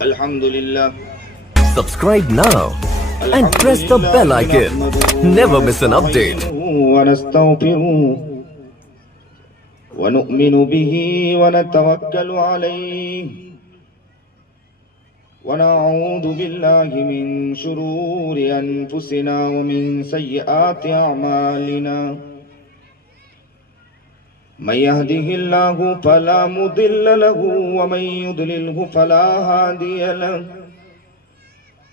Alhamdulillah. Subscribe now and press the bell icon. Never miss an update. ونستغفره ونؤمن به ونتوكل عليه ونعوذ بالله من شرور أنفسنا ومن سيئات أعمالنا من يهده الله فلا مضل له ومن يضلله فلا هادي له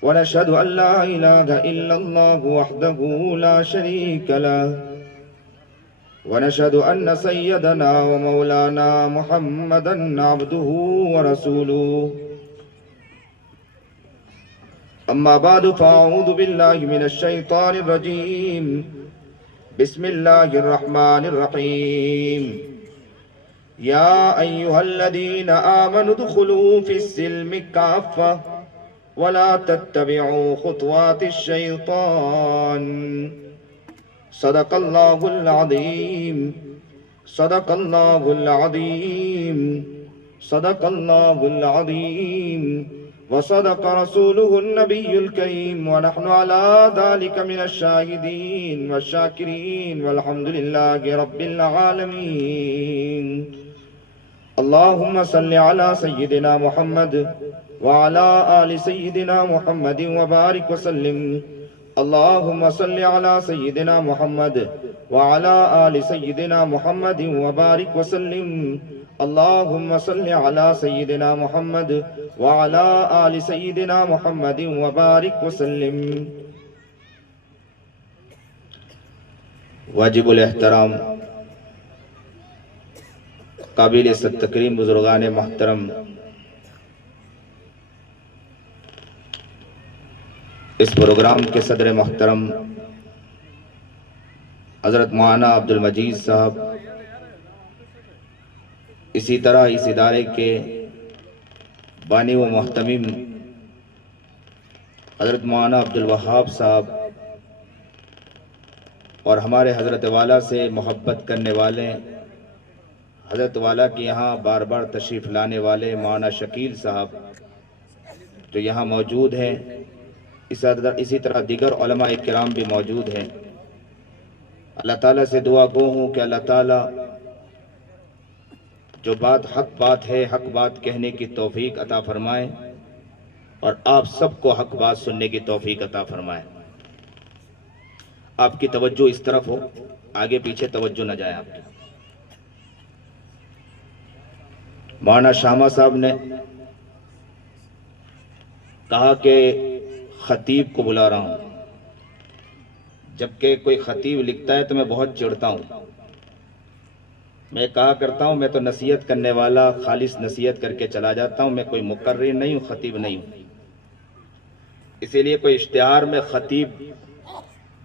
ونشهد أن لا إله إلا الله وحده لا شريك له ونشهد أن سيدنا ومولانا محمدا عبده ورسوله أما بعد فأعوذ بالله من الشيطان الرجيم بسم الله الرحمن الرحيم يا أيها الذين آمنوا ادخلوا في السلم كافة ولا تتبعوا خطوات الشيطان صدق الله العظيم صدق الله العظيم صدق الله العظيم وصدق رسوله النبي الكريم ونحن على ذلك من الشاهدين والشاكرين والحمد لله رب العالمين اللهم صل على سيدنا محمد وعلى آل سيدنا محمد وبارك وسلم اللهم صل على سيدنا محمد وعلى آل سيدنا محمد وبارك وسلم اللهم صل على سيدنا محمد وعلى آل سيدنا محمد وبارك وسلم. واجب الاحترام قابل تکریم بزرگان محترم، اس پروگرام کے صدر محترم حضرت مولانا عبد المجید صاحب، اسی طرح اس ادارے کے بانی و محتمم حضرت مولانا عبد الوہاب صاحب، اور ہمارے حضرت والا سے محبت کرنے والے، حضرت والا کے یہاں بار بار تشریف لانے والے مولانا شکیل صاحب جو یہاں موجود ہیں، اسی طرح دیگر علماء کرام بھی موجود ہیں. اللہ تعالیٰ سے دعا گو ہوں کہ اللہ تعالیٰ جو بات حق بات ہے، حق بات کہنے کی توفیق عطا فرمائے، اور آپ سب کو حق بات سننے کی توفیق عطا فرمائے. آپ کی توجہ اس طرف ہو، آگے پیچھے توجہ نہ جائے آپ کی. مولانا شامہ صاحب نے کہا کہ خطیب کو بلا رہا ہوں. جبکہ کوئی خطیب لکھتا ہے تو میں بہت چڑھتا ہوں. میں کہا کرتا ہوں میں تو نصیحت کرنے والا، خالص نصیحت کر کے چلا جاتا ہوں، میں کوئی مقرر نہیں ہوں، خطیب نہیں ہوں. اسی لیے کوئی اشتہار میں خطیب،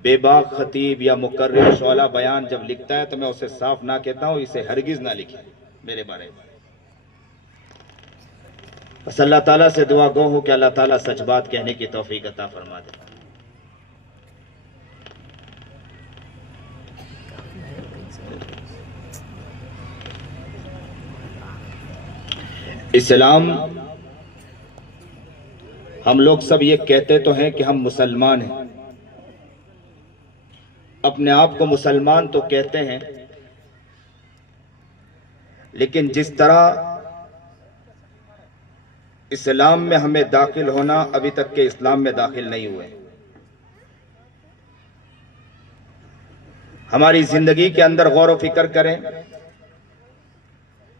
بے باک خطیب یا مقرر شعلہ بیان جب لکھتا ہے تو میں اسے صاف نہ کہتا ہوں، اسے ہرگز نہ لکھیں میرے بارے میں. بس اللہ تعالیٰ سے دعا گو ہوں کہ اللہ تعالیٰ سچ بات کہنے کی توفیق عطا فرما دے. اسلام، ہم لوگ سب یہ کہتے تو ہیں کہ ہم مسلمان ہیں، اپنے آپ کو مسلمان تو کہتے ہیں، لیکن جس طرح اسلام میں ہمیں داخل ہونا، ابھی تک کے اسلام میں داخل نہیں ہوئے. ہماری زندگی کے اندر غور و فکر کریں،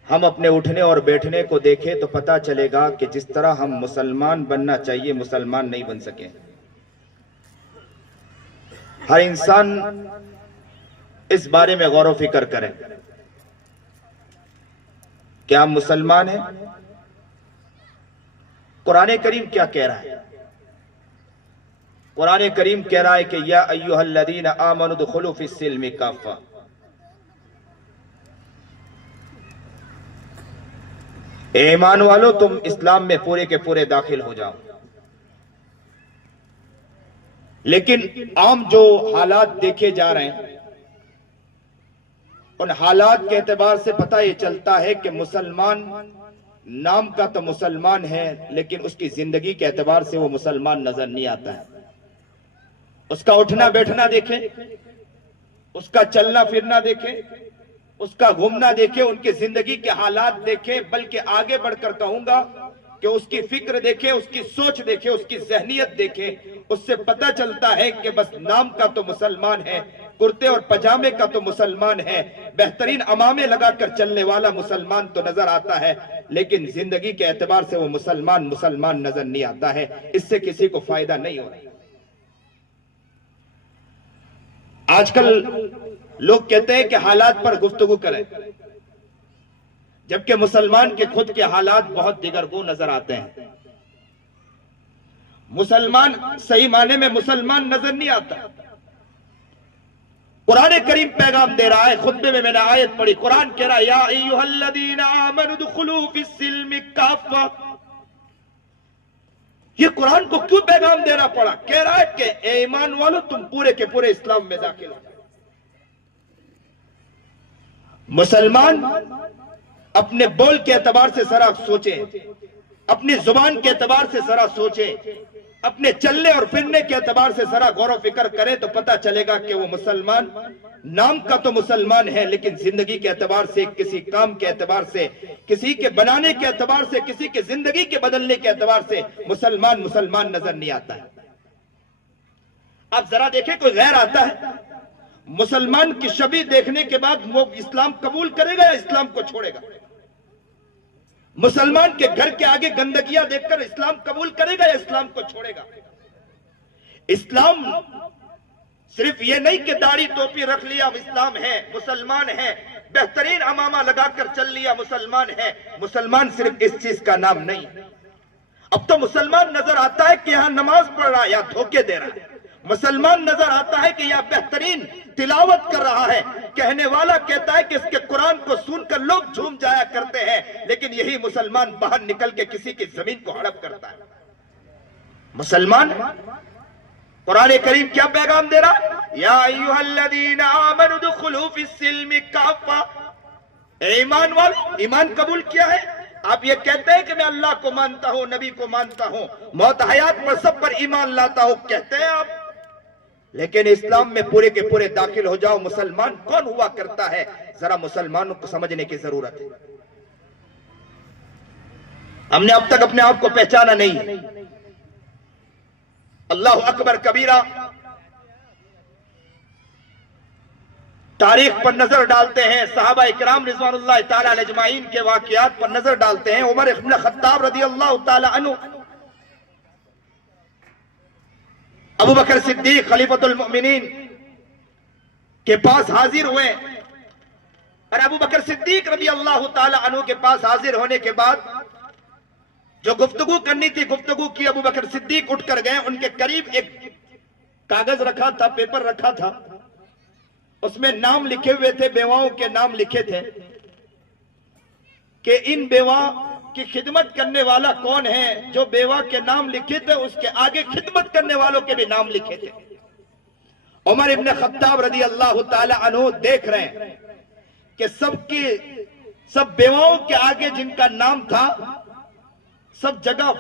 ہم اپنے اٹھنے اور بیٹھنے کو دیکھیں تو پتہ چلے گا کہ جس طرح ہم مسلمان بننا چاہیے مسلمان نہیں بن سکے. ہر انسان اس بارے میں غور و فکر کرے، کیا ہم مسلمان ہیں؟ قرآن کریم کیا کہہ رہا ہے؟ قرآن کریم کہہ رہا ہے کہ یا ایھا الذین آمنوا ادخلوا فی السلم کافہ. اے ایمان والو، تم اسلام میں پورے کے پورے داخل ہو جاؤ. لیکن عام جو حالات دیکھے جا رہے ہیں، ان حالات کے اعتبار سے پتہ یہ چلتا ہے کہ مسلمان نام کا تو مسلمان ہے لیکن اس کی زندگی کے اعتبار سے وہ مسلمان نظر نہیں آتا ہے. اس کا اٹھنا بیٹھنا دیکھیں, اس کا چلنا پھرنا دیکھیں, اس کا گھومنا دیکھیں, ان کی زندگی کے حالات دیکھیں, بلکہ آگے بڑھ کر کہوں گا کہ اس کی فکر دیکھیں, اس کی سوچ دیکھیں, اس کی ذہنیت دیکھیں. اس سے پتہ چلتا ہے کہ بس نام کا تو مسلمان ہے, کرتے اور پجامے کا تو مسلمان ہے, بہترین امامے لگا کر چلنے والا مسلمان تو نظر آتا ہے, لیکن زندگی کے اعتبار سے وہ مسلمان نظر نہیں آتا ہے. اس سے کسی کو فائدہ نہیں ہو رہا. آج کل لوگ کہتے ہیں کہ حالات پر گفتگو کریں, جبکہ مسلمان کے خود کے حالات بہت دیگرگوں نظر آتے ہیں. مسلمان صحیح معنی میں مسلمان نظر نہیں آتا. قرآن کریم پیغام دے رہا ہے. خطبے میں نے آیت پڑھی, قرآن کہہ رہا ہے یا ایھا الذین آمنوا ادخلوا فی السلم کافہ. یہ قرآن کو کیوں پیغام دینا پڑا؟ کہہ رہا ہے کہ اے ایمان والو تم پورے کے پورے اسلام میں داخل ہو. مسلمان اپنے بول کے اعتبار سے ذرا سوچیں, اپنی زبان کے اعتبار سے ذرا سوچیں, اپنے چلنے اور پھرنے کے اعتبار سے ذرا غور و فکر کریں تو پتہ چلے گا کہ وہ مسلمان نام کا تو مسلمان ہے, لیکن زندگی کے اعتبار سے, کسی کام کے اعتبار سے, کسی کے بنانے کے اعتبار سے, کسی کے زندگی کے بدلنے کے اعتبار سے مسلمان نظر نہیں آتا ہے. آپ ذرا دیکھیں, کوئی غیر آتا ہے, مسلمان کی شبیہ دیکھنے کے بعد وہ اسلام قبول کرے گا یا اسلام کو چھوڑے گا؟ مسلمان کے گھر کے آگے گندگیاں دیکھ کر اسلام قبول کرے گا یا اسلام کو چھوڑے گا؟ اسلام صرف یہ نہیں کہ داڑھی ٹوپی رکھ لیا اسلام ہے, مسلمان ہے, بہترین امامہ لگا کر چل لیا مسلمان ہے. مسلمان صرف اس چیز کا نام نہیں. اب تو مسلمان نظر آتا ہے کہ یہاں نماز پڑھ رہا ہے یا دھوکے دے رہا ہے. مسلمان نظر آتا ہے کہ یہ بہترین تلاوت کر رہا ہے, کہنے والا کہتا ہے کہ اس کے قرآن کو سن کر لوگ جھوم جایا کرتے ہیں, لیکن یہی مسلمان باہر نکل کے کسی کی زمین کو ہڑپ کرتا ہے. مسلمان قرآن کریم کیا پیغام دے رہا؟ یا ایھا الذین آمنوا ادخلوا فی السلم کافہ. اے ایمان والو, ایمان قبول کیا ہے؟ آپ یہ کہتے ہیں کہ میں اللہ کو مانتا ہوں, نبی کو مانتا ہوں, موت حیات پر سب پر ایمان لاتا ہوں, کہتے ہیں آپ, لیکن اسلام میں پورے کے پورے داخل ہو جاؤ. مسلمان کون ہوا کرتا ہے ذرا مسلمانوں کو سمجھنے کی ضرورت ہے. ہم نے اب تک اپنے آپ کو پہچانا نہیں. اللہ اکبر کبیرہ. تاریخ پر نظر ڈالتے ہیں, صحابہ اکرام رضوان اللہ تعالی علیہ اجمعین کے واقعات پر نظر ڈالتے ہیں. عمر ابن خطاب رضی اللہ تعالی عنہ ابو بکر صدیق خلیفۃ المؤمنین کے پاس حاضر ہوئے, اور ابو بکر صدیق رضی اللہ تعالی عنہ کے پاس حاضر ہونے کے بعد جو گفتگو کرنی تھی گفتگو کی. ابو بکر صدیق اٹھ کر گئے, ان کے قریب ایک کاغذ رکھا تھا, پیپر رکھا تھا, اس میں نام لکھے ہوئے تھے, بیواؤں کے نام لکھے تھے کہ ان بیوہ کی خدمت کرنے والا کون ہے. جو بیوہ کے نام لکھے تھے اس کے آگے خدمت کرنے والوں کے بھی نام لکھے تھے. عمر ابن خطاب رضی اللہ تعالی عنہ دیکھ رہے ہیں کہ سب بیواؤں کے آگے جن کا نام تھا سب جگہ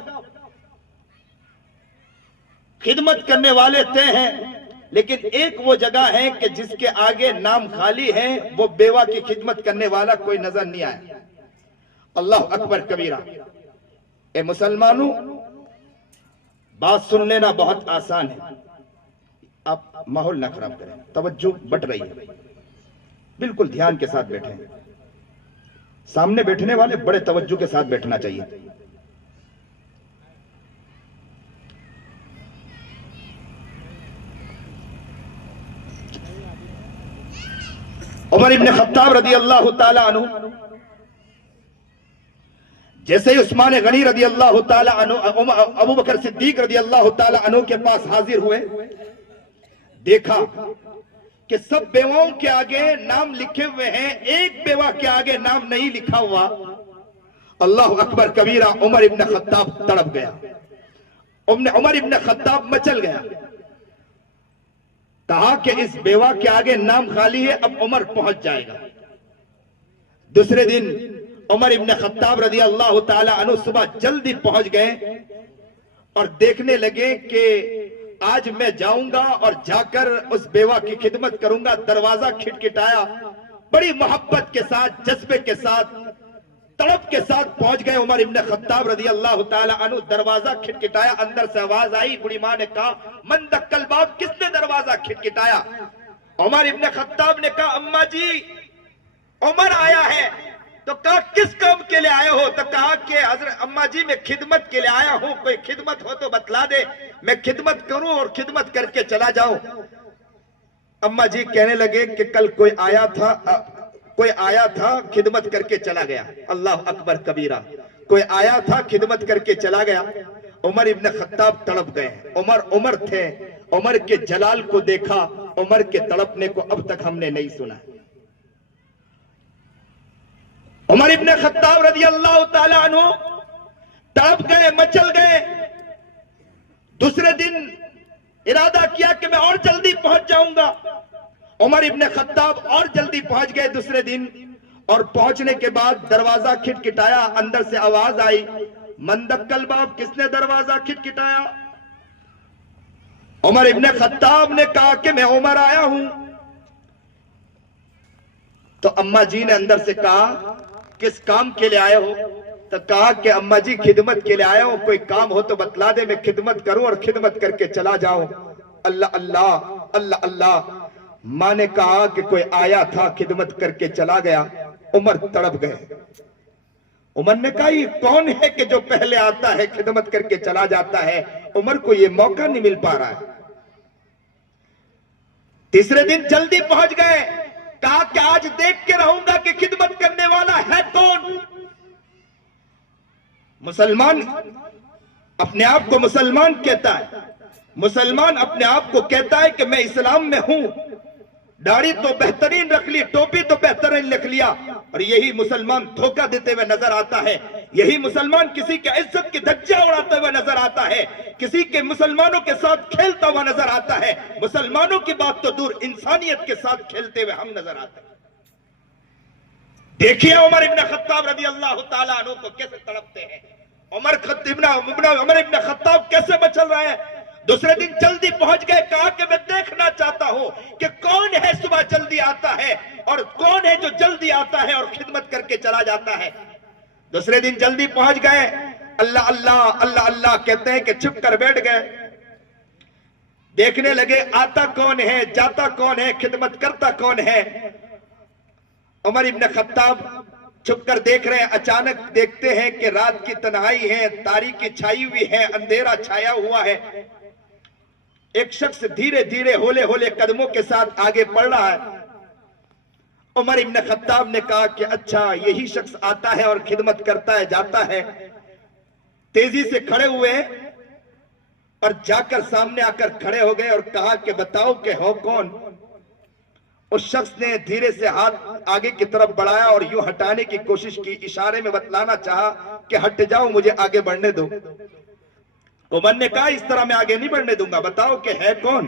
خدمت کرنے والے طے ہیں, لیکن ایک وہ جگہ ہے کہ جس کے آگے نام خالی ہے, وہ بیوہ کی خدمت کرنے والا کوئی نظر نہیں آیا. اللہ اکبر کبیرہ. اے مسلمانوں, بات سن لینا بہت آسان ہے, آپ ماحول نہ خراب کریں, توجہ بٹ رہی ہے, بالکل دھیان کے ساتھ بیٹھیں. سامنے بیٹھنے والے بڑے توجہ کے ساتھ بیٹھنا چاہیے. عمر ابن خطاب رضی اللہ تعالی عنہ جیسے ہی عثمان غنی رضی اللہ تعالی عنہ, ابو بکر صدیق رضی اللہ تعالی عنہ کے پاس حاضر ہوئے, دیکھا کہ سب بیواؤں کے آگے نام لکھے ہوئے ہیں, ایک بیوہ کے آگے نام نہیں لکھا ہوا. اللہ اکبر کبیرہ. عمر ابن خطاب تڑپ گیا, عمر ابن خطاب مچل گیا. کہا کہ اس بیوہ کے آگے نام خالی ہے, اب عمر پہنچ جائے گا. دوسرے دن عمر ابن خطاب رضی اللہ تعالی عنہ صبح جلدی پہنچ گئے اور دیکھنے لگے کہ آج میں جاؤں گا اور جا کر اس بیوہ کی خدمت کروں گا. دروازہ کھٹکھٹایا, بڑی محبت کے ساتھ, جذبے کے ساتھ, تڑپ کے ساتھ پہنچ گئے عمر ابن خطاب رضی اللہ تعالی عنہ. دروازہ کھٹکھٹایا, اندر سے آواز آئی. بڑی ماں نے کہا من دق الباب, کس نے دروازہ کھٹکھٹایا؟ عمر ابن خطاب نے کہا اماں جی عمر آیا ہے. تو کہا کس کام کے لئے آئے ہو؟ تو کہا کہ حضرت اماں جی میں خدمت کے لئے آیا ہوں, کوئی خدمت ہو تو بتلا دے, میں خدمت کروں اور خدمت کر کے چلا جاؤں. اماں جی کہنے لگے کہ کل کوئی آیا تھا خدمت کر کے چلا گیا. اللہ اکبر کبیرہ, کوئی آیا تھا خدمت کر کے چلا گیا. عمر ابن خطاب تڑپ گئے. عمر تھے, عمر کے جلال کو دیکھا, عمر کے تڑپنے کو اب تک ہم نے نہیں سنا. عمر ابن خطاب رضی اللہ تعالی عنہ تڑپ گئے, مچل گئے. دوسرے دن ارادہ کیا کہ میں اور جلدی پہنچ جاؤں گا. عمر ابن خطاب اور جلدی پہنچ گئے دوسرے دن, اور پہنچنے کے بعد دروازہ کھٹکھٹایا. اندر سے آواز آئی من دق الباب, کس نے دروازہ کھٹکھٹایا؟ عمر ابن خطاب نے کہا کہ میں عمر آیا ہوں. تو اماں جی نے اندر سے کہا کس کام کے لئے آئے ہو؟ تو کہا کہ اماں جی خدمت کے لئے آیا ہوں, کوئی کام ہو تو بتلا دے, میں خدمت کروں اور خدمت کر کے چلا جاؤں. اللہ اللہ اللہ اللہ. ماں نے کہا کہ کوئی آیا تھا خدمت کر کے چلا گیا. عمر تڑپ گئے. عمر نے کہا یہ کون ہے کہ جو پہلے آتا ہے خدمت کر کے چلا جاتا ہے؟ عمر کو یہ موقع نہیں مل پا رہا ہے. تیسرے دن جلدی پہنچ گئے. کہا کہ آج دیکھ کے رہوں گا کہ خدمت کرنے والا ہے کون. مسلمان اپنے آپ کو مسلمان کہتا ہے, مسلمان اپنے آپ کو کہتا ہے کہ میں اسلام میں ہوں. داڑھی تو بہترین رکھ لی, ٹوپی تو بہترین رکھ لیا, اور یہی مسلمان دھوکہ دیتے ہوئے نظر آتا ہے. یہی مسلمان کسی کے عزت کی دھجیاں اڑاتے ہوئے نظر آتا ہے, کسی کے مسلمانوں کے ساتھ کھیلتا ہوا نظر آتا ہے. مسلمانوں کی بات تو دور, انسانیت کے ساتھ کھیلتے ہوئے ہم نظر آتے ہیں. دیکھیے عمر ابن خطاب رضی اللہ تعالیٰ عنہ کو کیسے تڑپتے ہیں. عمر ابن خطاب کیسے مچل رہے ہیں. دوسرے دن جلدی پہنچ گئے. کہا کہ میں دیکھنا چاہتا ہوں کہ کون ہے صبح جلدی آتا ہے اور کون ہے جو جلدی آتا ہے اور خدمت کر کے چلا جاتا ہے. دوسرے دن جلدی پہنچ گئے. اللہ اللہ اللہ اللہ کہتے ہیں کہ چھپ کر بیٹھ گئے. دیکھنے لگے آتا کون ہے, جاتا کون ہے, خدمت کرتا کون ہے. عمر ابن خطاب چھپ کر دیکھ رہے ہیں. اچانک دیکھتے ہیں کہ رات کی تنہائی ہے, تاریکی چھائی ہوئی ہے, اندھیرا چھایا ہوا ہے. ایک شخص دھیرے دھیرے ہولے ہولے قدموں کے ساتھ آگے بڑھ رہا ہے. عمر ابن خطاب نے کہا کہ اچھا یہی شخص آتا ہے اور خدمت کرتا ہے, جاتا ہے. تیزی سے کھڑے ہوئے اور جا کر سامنے آ کر کھڑے ہو گئے اور کہا کہ بتاؤ کہ ہو کون. اس شخص نے دھیرے سے ہاتھ آگے کی طرف بڑھایا اور یوں ہٹانے کی کوشش کی, اشارے میں بتلانا چاہا کہ ہٹ جاؤ, مجھے آگے بڑھنے دو. عمر نے کہا اس طرح میں آگے نہیں بڑھنے دوں گا, بتاؤ کہ ہے کون.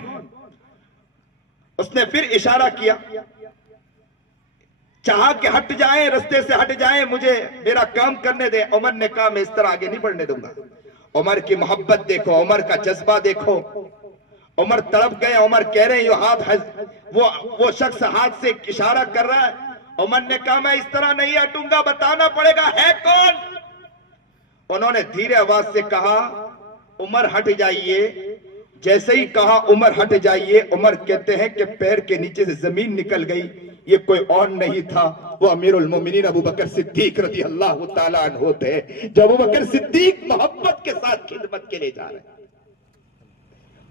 اس نے پھر اشارہ کیا, چاہا کہ ہٹ جائیں, رستے سے ہٹ جائیں, مجھے میرا کام کرنے دیں. عمر نے کہا میں اس طرح آگے نہیں بڑھنے دوں گا. عمر کی محبت دیکھو, عمر کا جذبہ دیکھو. عمر تڑپ گئے. عمر کہہ رہے ہیں وہ شخص ہاتھ سے اشارہ کر رہا ہے. عمر نے کہا میں اس طرح نہیں ہٹوں گا, بتانا پڑے گا ہے کون. انہوں نے دھیرے آواز سے کہا عمر ہٹ جائیے. جیسے ہی کہا عمر ہٹ جائیے, عمر کہتے ہیں کہ پیر کے نیچے سے زمین نکل گئی. یہ کوئی اور نہیں تھا, وہ امیر المومنین ابو بکر صدیق رضی اللہ تعالیٰ عنہ تھے. جو ابو بکر صدیق محبت کے ساتھ خدمت کے لے جا رہے ہیں.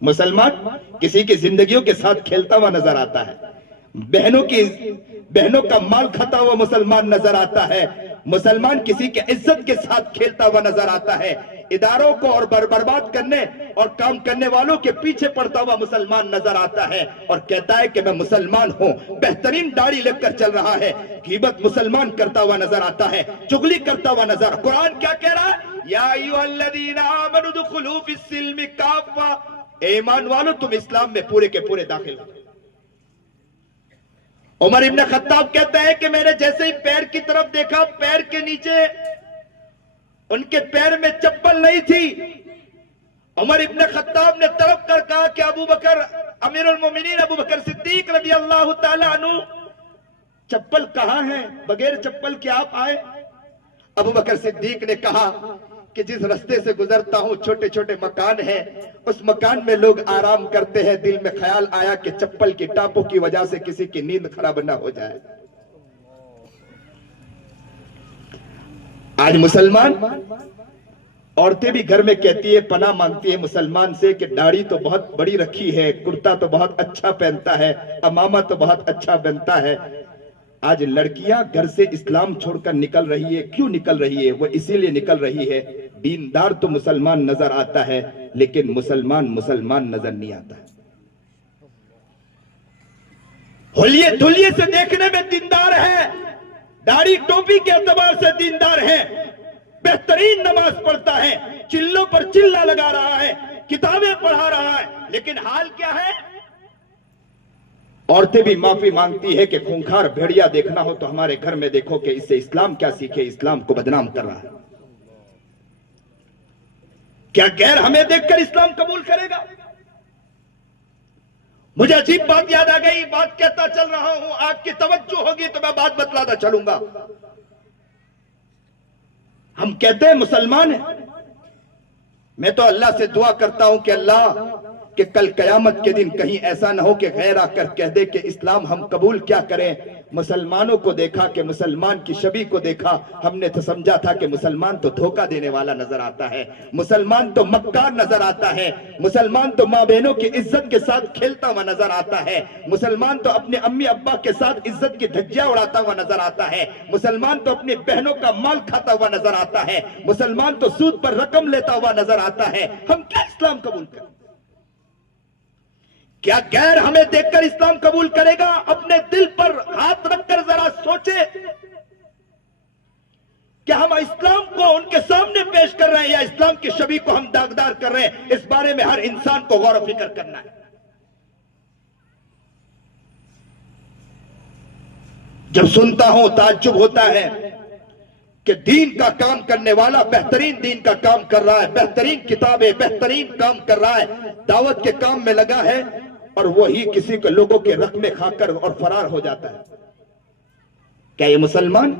مسلمان کسی کی زندگیوں کے ساتھ کھیلتا ہوا نظر آتا ہے, بہنوں کا مال کھاتا ہوا مسلمان نظر آتا ہے. مسلمان کسی کے عزت کے ساتھ کھیلتا ہوا نظر آتا ہے. اداروں کو اور برباد کرنے اور کام کرنے والوں کے پیچھے پڑتا ہوا مسلمان نظر آتا ہے اور کہتا ہے کہ میں مسلمان ہوں. بہترین داڑھی لے کر چل رہا ہے. غیبت مسلمان کرتا ہوا نظر آتا ہے, چغلی کرتا ہوا نظر. قرآن کیا کہہ رہا ہے, یا ایھا الذین آمنوا ادخلوا فی السلم کافہ, ایمان والو تم اسلام میں پورے کے پورے داخل ہو. عمر ابن خطاب کہتے ہیں کہ میں نے جیسے ہی پیر کی طرف دیکھا، پیر کے نیچے ان کے پیر میں چپل نہیں تھی۔ عمر ابن خطاب نے تڑپ کر کہا کہ ابو بکر، امیر المومنین ابو بکر صدیق رضی اللہ تعالی عنہ، چپل کہاں ہے؟ بغیر چپل کے آپ آئے؟ ابو بکر صدیق نے کہا کہ جس رستے سے گزرتا ہوں چھوٹے چھوٹے مکان ہیں، اس مکان میں لوگ آرام کرتے ہیں، دل میں خیال آیا کہ چپل کی ٹاپوں کی وجہ سے کسی کی نیند خراب نہ ہو جائے۔ آج مسلمان عورتیں بھی گھر میں کہتی ہے، پناہ مانگتی ہے مسلمان سے کہ داڑھی تو بہت بڑی رکھی ہے، کرتا تو بہت اچھا پہنتا ہے، امامہ تو بہت اچھا پہنتا ہے۔ آج لڑکیاں گھر سے اسلام چھوڑ کر نکل رہی ہے، کیوں نکل رہی ہے؟ وہ اسی لیے نکل رہی ہے، دیندار تو مسلمان نظر آتا ہے لیکن مسلمان نظر نہیں آتا ہے۔ ہولیے دھلیے سے دیکھنے میں دیندار ہے، داڑھی ٹوپی کے اعتبار سے دیندار ہے، بہترین نماز پڑھتا ہے، چلوں پر چلا لگا رہا ہے، کتابیں پڑھا رہا ہے، لیکن حال کیا ہے؟ عورتیں بھی معافی مانگتی ہے کہ خونخوار بھیڑیا دیکھنا ہو تو ہمارے گھر میں دیکھو کہ اس سے اسلام کیا سیکھے، اسلام کو بدنام کر رہا ہے۔ کیا غیر ہمیں دیکھ کر اسلام قبول کرے گا؟ مجھے عجیب بات یاد آ گئی، بات کہتا چل رہا ہوں، آپ کی توجہ ہوگی تو میں بات بتلاتا چلوں گا۔ ہم کہتے ہیں مسلمان ہیں، میں تو اللہ سے دعا کرتا ہوں کہ اللہ کہ کل قیامت کے دن کہیں ایسا نہ ہو کہ غیر آ کر کہہ دے کہ اسلام ہم قبول کیا کریں۔ مسلمانوں کو دیکھا کہ مسلمان کی شبیہ کو دیکھا، ہم نے تو سمجھا تھا کہ مسلمان تو دھوکہ دینے والا نظر آتا ہے، مسلمان تو مکار نظر آتا ہے، مسلمان تو ماں بہنوں کی عزت کے ساتھ کھیلتا ہوا نظر آتا ہے، مسلمان تو اپنے امی ابا کے ساتھ عزت کی دھجیاں اڑاتا ہوا نظر آتا ہے، مسلمان تو اپنی بہنوں کا مال کھاتا ہوا نظر آتا ہے، مسلمان تو سود پر رقم لیتا ہوا نظر آتا ہے۔ ہم کیا اسلام قبول کریں؟ کیا غیر ہمیں دیکھ کر اسلام قبول کرے گا؟ اپنے دل پر ہاتھ رکھ کر ذرا سوچے کہ ہم اسلام کو ان کے سامنے پیش کر رہے ہیں یا اسلام کی شبیہ کو ہم داغدار کر رہے ہیں؟ اس بارے میں ہر انسان کو غور و فکر کرنا ہے۔ جب سنتا ہوں تعجب ہوتا ہے کہ دین کا کام کرنے والا بہترین دین کا کام کر رہا ہے، بہترین کتابیں، بہترین کام کر رہا ہے، دعوت کے کام میں لگا ہے، اور وہی کسی کے لوگوں کے رقمے کھا کر اور فرار ہو جاتا ہے۔ کیا یہ مسلمان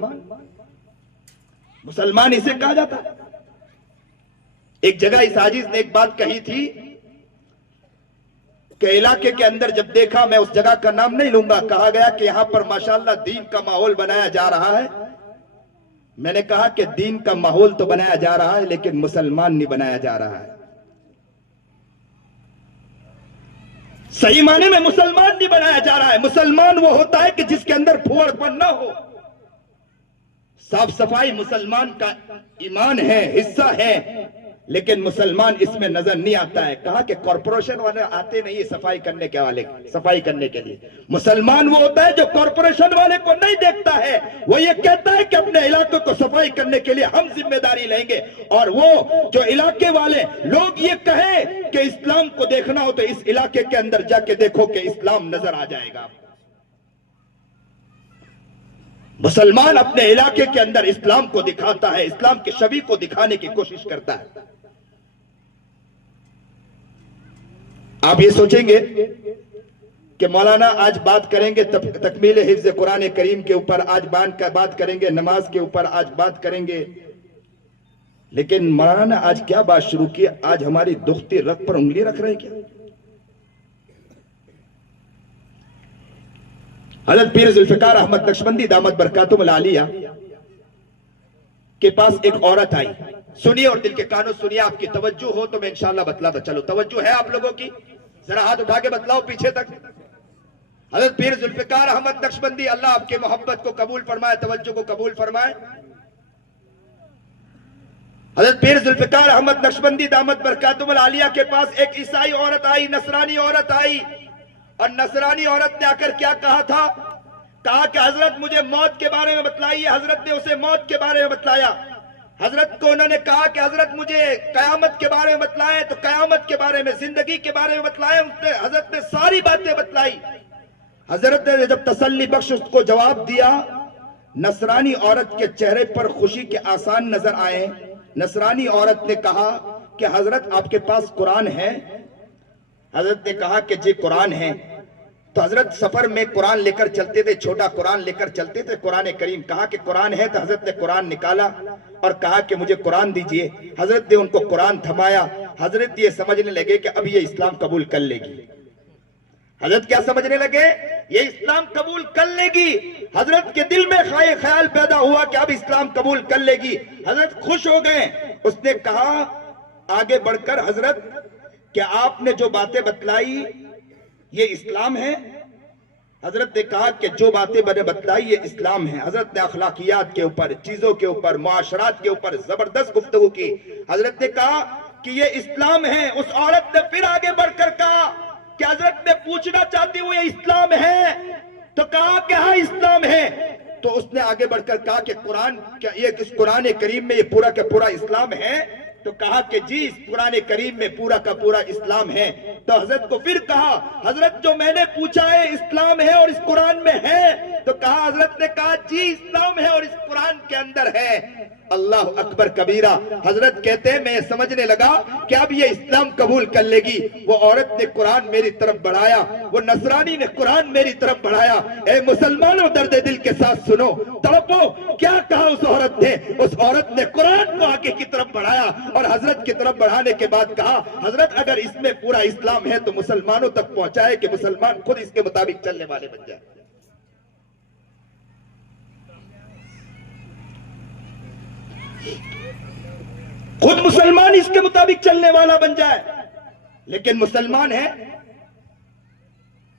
اسے کہا جاتا ہے؟ ایک جگہ اس عاجز نے ایک بات کہی تھی کہ علاقے کے اندر جب دیکھا، میں اس جگہ کا نام نہیں لوں گا، کہا گیا کہ یہاں پر ماشاءاللہ دین کا ماحول بنایا جا رہا ہے۔ میں نے کہا کہ دین کا ماحول تو بنایا جا رہا ہے لیکن مسلمان نہیں بنایا جا رہا ہے۔ صحیح معنی میں مسلمان نہیں بنایا جا رہا ہے۔ مسلمان وہ ہوتا ہے کہ جس کے اندر پھوڑ پن نہ ہو۔ صاف صفائی مسلمان کا ایمان ہے، حصہ ہے، لیکن مسلمان اس میں نظر نہیں آتا ہے۔ کہا کہ کارپوریشن والے آتے نہیں صفائی کرنے کے لیے۔ مسلمان وہ ہوتا ہے جو کارپوریشن والے کو نہیں دیکھتا ہے، وہ یہ کہتا ہے کہ اپنے علاقے کو صفائی کرنے کے لیے ہم ذمہ داری لیں گے، اور وہ جو علاقے والے لوگ یہ کہیں کہ اسلام کو دیکھنا ہو تو اس علاقے کے اندر جا کے دیکھو کہ اسلام نظر آ جائے گا۔ مسلمان اپنے علاقے کے اندر اسلام کو دکھاتا ہے، اسلام کی شبیہ کو دکھانے کی کوشش کرتا ہے۔ آپ یہ سوچیں گے کہ مولانا آج بات کریں گے تکمیل حفظ قرآن کریم کے اوپر، آج بات کریں گے نماز کے اوپر، آج بات کریں گے، لیکن مولانا آج کیا بات شروع کی؟ آج ہماری دختی رگ پر انگلی رکھ رہے ہیں کیا؟ حضرت پیر ذوالفقار احمد نقشبندی دامت برکاتہم العالیہ کے پاس ایک عورت آئی، سنیے اور دل کے کانوں سنیے، آپ کی توجہ ہو تو میں انشاءاللہ بتلاتا چلو۔ توجہ ہے آپ لوگوں کی؟ ذرا ہاتھ اٹھا کے بتلاؤ پیچھے تک۔ حضرت پیر ذوالفقار احمد نقشبندی، اللہ آپ کے محبت کو قبول فرمائے، توجہ کو قبول فرمائے۔ حضرت پیر ذوالفقار احمد نقشبندی دامت برکاتہم العالیہ کے پاس ایک عیسائی عورت آئی، نصرانی عورت آئی، اور نصرانی عورت نے آ کر کیا کہا تھا؟ کہا کہ حضرت مجھے موت کے بارے میں بتلائیے۔ حضرت نے اسے موت کے بارے میں بتلایا۔ حضرت کو انہوں نے کہا کہ حضرت مجھے قیامت کے بارے میں بتلائیں، تو قیامت کے بارے میں، زندگی کے بارے میں بتلائیں۔ حضرت نے ساری باتیں بتلائی۔ حضرت نے جب تسلی بخش اس کو جواب دیا، نصرانی عورت کے چہرے پر خوشی کے آسان نظر آئے۔ نصرانی عورت نے کہا کہ حضرت آپ کے پاس قرآن ہے؟ حضرت نے کہا کہ جی قرآن ہے۔ تو حضرت سفر میں قرآن لے کر چلتے تھے، چھوٹا قرآن لے کر چلتے تھے، قرآن کریم۔ کہا کہ قرآن ہے؟ تو حضرت نے قرآن نکالا اور کہا کہ مجھے قرآن دیجئے۔ حضرت نے ان کو قرآن تھمایا۔ حضرت یہ سمجھنے لگے کہ اب یہ اسلام قبول کر لے گی۔ حضرت کیا سمجھنے لگے؟ یہ اسلام قبول کر لے گی۔ حضرت کے دل میں خیال پیدا ہوا کہ اب اسلام قبول کر لے گی۔ حضرت خوش ہو گئے۔ اس نے کہا آگے بڑھ کر، حضرت کیا آپ نے جو باتیں بتلائی یہ اسلام ہے؟ حضرت نے کہا کہ جو باتیں میں نے بتلائی یہ اسلام ہے۔ حضرت نے اخلاقیات کے اوپر، چیزوں کے اوپر، معاشرات کے اوپر زبردست گفتگو کی۔ حضرت نے کہا کہ یہ اسلام ہے۔ اس عورت نے پھر آگے بڑھ کر کہا کہ حضرت میں پوچھنا چاہتی ہوں یہ اسلام ہے؟ تو کہا کہ ہاں اسلام ہے۔ تو اس نے آگے بڑھ کر کہا کہ قرآن کیا یہ اس قرآن کریم میں یہ پورا کا پورا اسلام ہے؟ تو کہا کہ جی اس قرآن کریم میں پورا کا پورا اسلام ہے۔ تو حضرت کو پھر کہا حضرت جو میں نے پوچھا ہے اسلام ہے اور اس قرآن میں ہے؟ تو کہا حضرت نے کہا جی اسلام ہے اور اس قرآن کے اندر ہے۔ اللہ اکبر کبیرہ۔ حضرت کہتے ہیں میں سمجھنے لگا کہ اب یہ اسلام قبول کر لے گی۔ وہ عورت نے قرآن میری طرف بڑھایا، وہ نصرانی نے قرآن میری طرف بڑھایا۔ اے مسلمانوں درد دل کے ساتھ سنو، تڑپو۔ کیا کہا اس عورت نے؟ اس عورت نے قرآن کو آگے کی طرف بڑھایا اور حضرت کی طرف بڑھانے کے بعد کہا حضرت اگر اس میں پورا اسلام ہے تو مسلمانوں تک پہنچائے کہ مسلمان خود اس کے مطابق چلنے والے بن جائے۔ خود مسلمان اس کے مطابق چلنے والا بن جائے۔ لیکن مسلمان ہے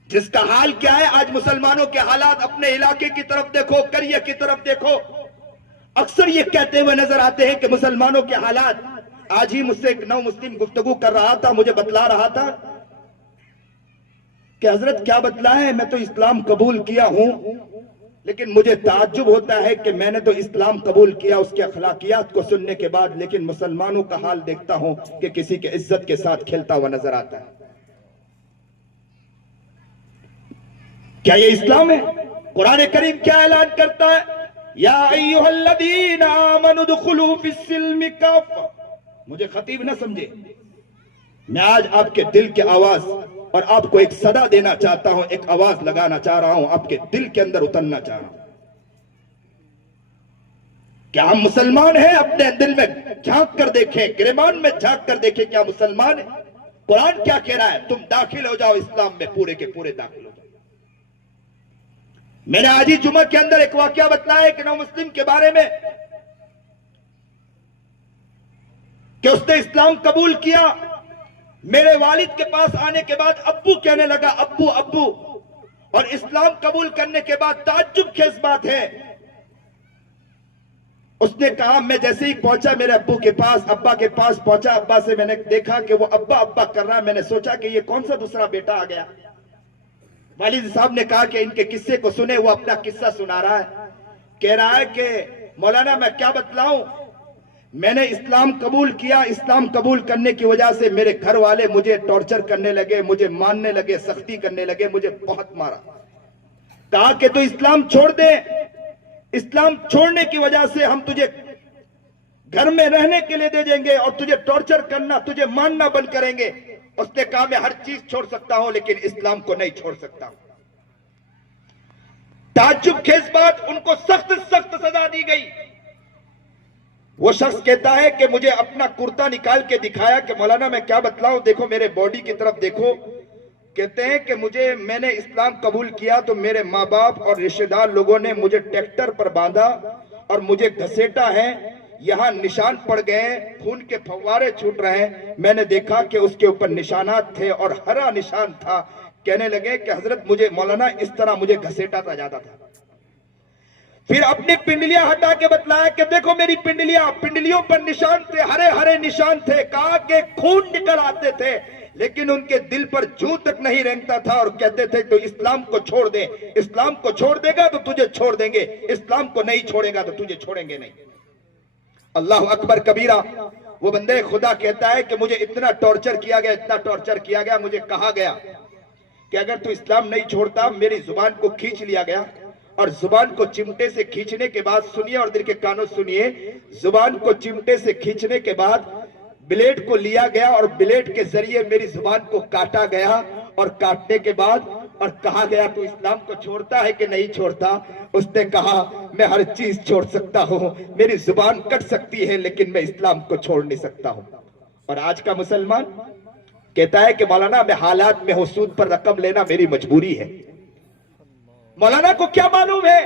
جس کا حال کیا ہے؟ آج مسلمانوں کے حالات اپنے علاقے کی طرف دیکھو، قریے کی طرف دیکھو، اکثر یہ کہتے ہوئے نظر آتے ہیں کہ مسلمانوں کے حالات۔ آج ہی مجھ سے ایک نو مسلم گفتگو کر رہا تھا، مجھے بتلا رہا تھا کہ حضرت کیا بتلا ہے؟ میں تو اسلام قبول کیا ہوں لیکن مجھے تعجب ہوتا ہے کہ میں نے تو اسلام قبول کیا اس کے اخلاقیات کو سننے کے بعد، لیکن مسلمانوں کا حال دیکھتا ہوں کہ کسی کے عزت کے ساتھ کھیلتا ہوا نظر آتا ہے۔ کیا یہ اسلام ہے؟ قرآن کریم کیا اعلان کرتا ہے؟ یا ایھا الذین آمنوا ادخلوا فی السلم کافہ۔ مجھے خطیب نہ سمجھے، میں آج آپ کے دل کی آواز اور آپ کو ایک صدا دینا چاہتا ہوں، ایک آواز لگانا چاہ رہا ہوں، آپ کے دل کے اندر اترنا چاہ رہا ہوں۔ کیا ہم مسلمان ہیں؟ اپنے دل میں جھانک کر دیکھیں، گریبان میں جھانک کر دیکھیں، کیا مسلمان ہیں؟ قرآن کیا کہہ رہا ہے؟ تم داخل ہو جاؤ اسلام میں، پورے کے پورے داخل ہو جاؤ۔ میں نے آج ہی جمعہ کے اندر ایک واقعہ بتلایا ایک نو مسلم کے بارے میں کہ اس نے اسلام قبول کیا۔ میرے والد کے پاس آنے کے بعد ابو کہنے لگا، ابو ابو، اور اسلام قبول کرنے کے بعد تعجب خیز بات ہے، اس نے کہا میں جیسے ہی پہنچا میرے ابو کے پاس، ابا کے پاس پہنچا، ابا سے میں نے دیکھا کہ وہ ابا ابا کر رہا ہے، میں نے سوچا کہ یہ کون سا دوسرا بیٹا آ گیا۔ والد صاحب نے کہا کہ ان کے قصے کو سنے، وہ اپنا قصہ سنا رہا ہے، کہہ رہا ہے کہ مولانا میں کیا بتلاؤں، میں نے اسلام قبول کیا، اسلام قبول کرنے کی وجہ سے میرے گھر والے مجھے ٹارچر کرنے لگے، مجھے ماننے لگے، سختی کرنے لگے، مجھے بہت مارا۔ کہا کہ تو اسلام چھوڑ دے، اسلام چھوڑنے کی وجہ سے ہم تجھے گھر میں رہنے کے لیے دے دیں گے اور تجھے ٹارچر کرنا، تجھے ماننا بند کریں گے۔ اس نے کہا میں ہر چیز چھوڑ سکتا ہوں لیکن اسلام کو نہیں چھوڑ سکتا۔ تعجب خیز بات، ان کو سخت سخت سزا دی گئی۔ وہ شخص کہتا ہے کہ مجھے اپنا کرتا نکال کے دکھایا کہ مولانا میں کیا بتلاؤں، دیکھو میرے باڈی کی طرف دیکھو۔ کہتے ہیں کہ میں نے اسلام قبول کیا تو میرے ماں باپ اور رشتہ دار لوگوں نے مجھے ٹریکٹر پر باندھا اور مجھے گھسیٹا ہے، یہاں نشان پڑ گئے، خون کے فوارے چھوٹ رہے ہیں۔ میں نے دیکھا کہ اس کے اوپر نشانات تھے اور ہرا نشان تھا۔ کہنے لگے کہ حضرت مجھے مولانا اس طرح مجھے گھسیٹا تھا جاتا تھا۔ پھر اپنی پنڈلیاں ہٹا کے بتلایا کہ دیکھو میری پنڈلیوں پر نشان تھے، ہرے ہرے نشان تھے۔ کہا کہ خون نکل آتے تھے لیکن ان کے دل پر جوں تک نہیں رینگتا تھا اور کہتے تھے تو اسلام کو چھوڑ دے، اسلام کو چھوڑ دے گا تو تجھے چھوڑ دیں گے، اسلام کو نہیں چھوڑے گا تو تجھے چھوڑیں گے نہیں۔ اللہ اکبر کبیرہ۔ وہ بندے خدا کہتا ہے کہ مجھے اتنا ٹارچر کیا گیا، اتنا ٹارچر کیا گیا، مجھے کہا گیا کہ اگر تو اسلام نہیں چھوڑتا میری زبان کو کھینچ لیا گیا، اور زبان کو چمٹے سے کھینچنے کے بعد سنیے اور دل کے کانوں سنیے، زبان کو چمٹے سے کھینچنے کے بعد بلیڈ کو لیا گیا اور بلیڈ کے ذریعے میری زبان کو کاٹا گیا، اور کاٹنے کے بعد اور کہا گیا تو اسلام کو چھوڑتا ہے کہ نہیں چھوڑتا؟ اس نے کہا میں ہر چیز چھوڑ سکتا ہوں، میری زبان کٹ سکتی ہے لیکن میں اسلام کو چھوڑ نہیں سکتا ہوں۔ اور آج کا مسلمان کہتا ہے کہ مولانا میں حالات میں ہوں، سود پر رقم لینا میری مجبوری ہے۔ مولانا کو کیا معلوم ہے؟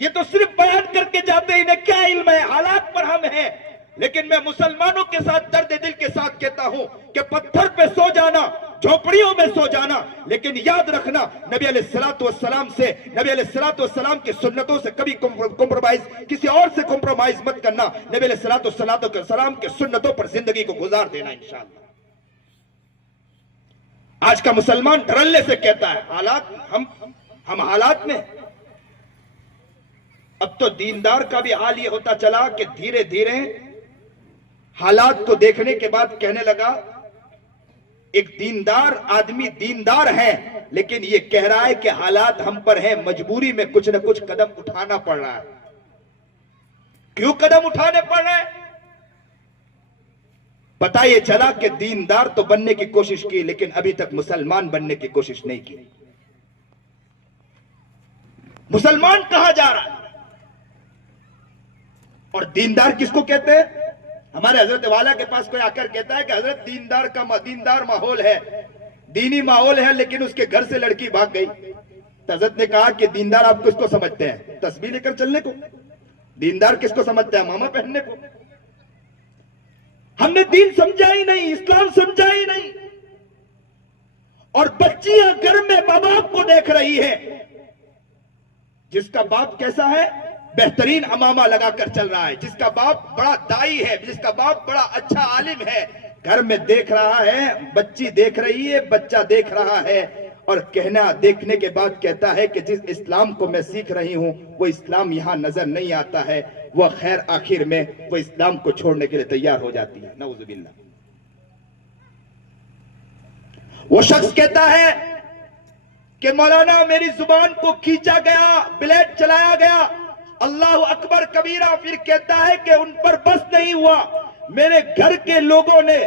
یہ تو صرف بیان کر کے جاتے ہیں، انہیں کیا علم ہے؟ حالات پر ہم ہیں۔ لیکن میں مسلمانوں کے ساتھ درد دل کے ساتھ کہتا ہوں کہ پتھر پہ سو جانا، جھوپڑیوں میں سو جانا، لیکن یاد رکھنا نبی علیہ السلام سے، نبی علیہ السلام کی سنتوں سے کبھی کمپرومائز، کسی اور سے کمپرومائز مت کرنا، نبی علیہ السلام کے سنتوں پر زندگی کو گزار دینا انشاءاللہ۔ آج کا مسلمان دھڑلے سے کہتا ہے حالات، ہم حالات میں۔ اب تو دیندار کا بھی حال یہ ہوتا چلا کہ دھیرے دھیرے حالات کو دیکھنے کے بعد کہنے لگا ایک دیندار آدمی دیندار ہے، لیکن یہ کہہ رہا ہے کہ حالات ہم پر ہیں، مجبوری میں کچھ نہ کچھ قدم اٹھانا پڑ رہا ہے۔ کیوں قدم اٹھانے پڑ رہے ہیں؟ پتہ یہ چلا کہ دیندار تو بننے کی کوشش کی لیکن ابھی تک مسلمان بننے کی کوشش نہیں کی۔ مسلمان کہا جا رہا ہے، اور دیندار کس کو کہتے ہیں؟ ہمارے حضرت والا کے پاس کوئی آ کر کہتا ہے کہ حضرت دیندار ماحول ہے، دینی ماحول ہے، لیکن اس کے گھر سے لڑکی بھاگ گئی۔ تو حضرت نے کہا کہ دیندار آپ کس کو سمجھتے ہیں؟ تسبیح لے کر چلنے کو؟ دیندار کس کو سمجھتے ہیں؟ ماما پہننے کو؟ ہم نے دین سمجھا ہی نہیں، اسلام سمجھا ہی نہیں، اور بچیاں گھر میں ماں باپ کو دیکھ رہی ہے، جس کا باپ کیسا ہے؟ بہترین امامہ لگا کر چل رہا ہے، جس کا باپ بڑا دائی ہے، جس کا باپ بڑا اچھا عالم ہے، گھر میں دیکھ رہا ہے، بچی دیکھ رہی ہے، بچہ دیکھ رہا ہے، اور کہنا دیکھنے کے بعد کہتا ہے کہ جس اسلام کو میں سیکھ رہی ہوں وہ اسلام یہاں نظر نہیں آتا ہے، وہ خیر آخر میں وہ اسلام کو چھوڑنے کے لیے تیار ہو جاتی ہے۔ نعوذ باللہ۔ وہ شخص کہتا ہے کہ مولانا میری زبان کو کھینچا گیا، بلیڈ چلایا گیا، اللہ اکبر کبیرہ، پھر کہتا ہے کہ ان پر بس نہیں ہوا، میرے گھر کے لوگوں نے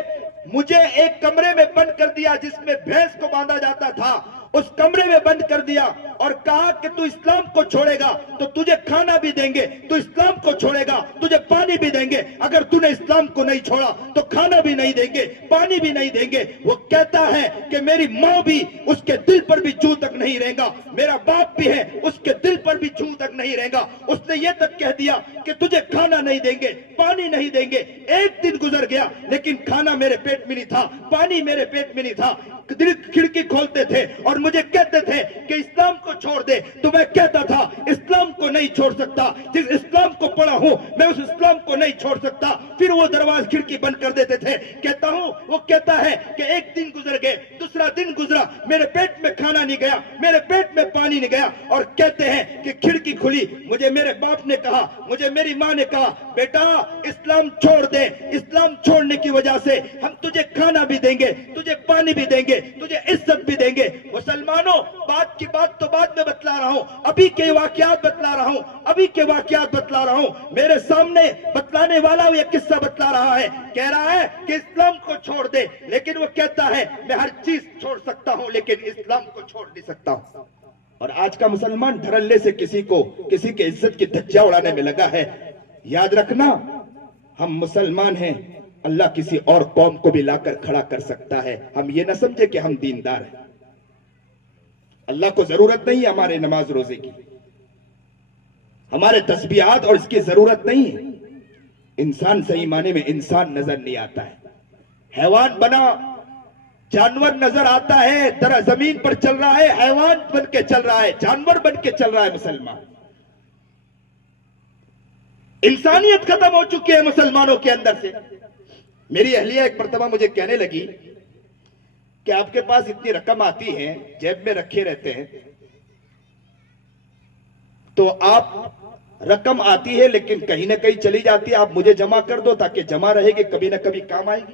مجھے ایک کمرے میں بند کر دیا جس میں بھینس کو باندھا جاتا تھا، اس کمرے میں بند کر دیا اور کہا کہ تو اسلام کو چھوڑے گا تو تجھے کھانا بھی دیں گے، تو اسلام کو چھوڑے گا تجھے پانی بھی دیں گے، اگر تو نے اسلام کو نہیں چھوڑا تو کھانا بھی نہیں دیں گے، پانی بھی نہیں دیں گے۔ وہ کہتا ہے کہ میری ماں بھی اس کے دل پر بھی چو تک نہیں رہے گا، میرا باپ بھی ہے اس کے دل پر بھی چو تک نہیں رہے گا۔ اس نے یہ تک کہہ دیا کہ تجھے کھانا نہیں دیں گے، پانی نہیں دیں گے۔ ایک دن گزر گیا لیکن کھانا میرے پیٹ میں نہیں تھا، پانی میرے پیٹ میں نہیں تھا۔ کھڑکی کھولتے تھے اور مجھے کہتے تھے کہ اسلام کو چھوڑ دے، تو میں کہتا تھا اسلام کو نہیں چھوڑ سکتا، جس اسلام کو پڑھا ہوں میں اس اسلام کو نہیں چھوڑ سکتا۔ پھر وہ دروازہ کھڑکی بند کر دیتے تھے۔ کہتا ہوں، وہ کہتا ہے کہ ایک دن گزر گئے، دوسرا دن گزرا، میرے پیٹ میں کھانا نہیں گیا، میرے پیٹ میں پانی نہیں گیا، اور کہتے ہیں کہ کھڑکی کھلی، مجھے میرے باپ نے کہا، مجھے میری ماں نے کہا بیٹا اسلام چھوڑ دے، اسلام چھوڑنے کی وجہ سے ہم تجھے کھانا بھی دیں گے، تجھے پانی بھی دیں گے، تجھے عزت بھی دیں گے۔ مسلمانوں، بات کی بات تو بعد میں بتلا رہا ہوں، ابھی کے واقعات بتلا رہا ہوں، ابھی کے واقعات بتلا رہا ہوں۔ میرے سامنے بتلانے والا یہ قصہ بتلا رہا ہے، کہہ رہا ہے کہ اسلام کو چھوڑ دے، لیکن وہ کہتا ہے میں ہر چیز چھوڑ سکتا ہوں لیکن اسلام کو چھوڑ نہیں سکتا ہوں۔ اور آج کا مسلمان دھڑلے سے کسی کے عزت کی دھجیاں اڑانے میں لگا ہے۔ یاد رکھنا ہم مسلمان ہیں، اللہ کسی اور قوم کو بھی لا کر کھڑا کر سکتا ہے۔ ہم یہ نہ سمجھے کہ ہم دیندار ہیں، اللہ کو ضرورت نہیں ہے ہمارے نماز روزے کی، ہمارے تسبیحات اور اس کی ضرورت نہیں ہے۔ انسان صحیح معنی میں انسان نظر نہیں آتا ہے، حیوان بنا جانور نظر آتا ہے، زمین پر چل رہا ہے، حیوان بن کے چل رہا ہے، جانور بن کے چل رہا ہے مسلمان۔ انسانیت ختم ہو چکی ہے مسلمانوں کے اندر سے۔ میری اہلیہ ایک مرتبہ مجھے کہنے لگی کہ آپ کے پاس اتنی رقم آتی ہے، جیب میں رکھے رہتے ہیں، تو آپ رقم آتی ہے لیکن کہیں نہ کہیں چلی جاتی ہے، آپ مجھے جمع کر دو تاکہ جمع رہے گی، کبھی نہ کبھی کام آئے گی۔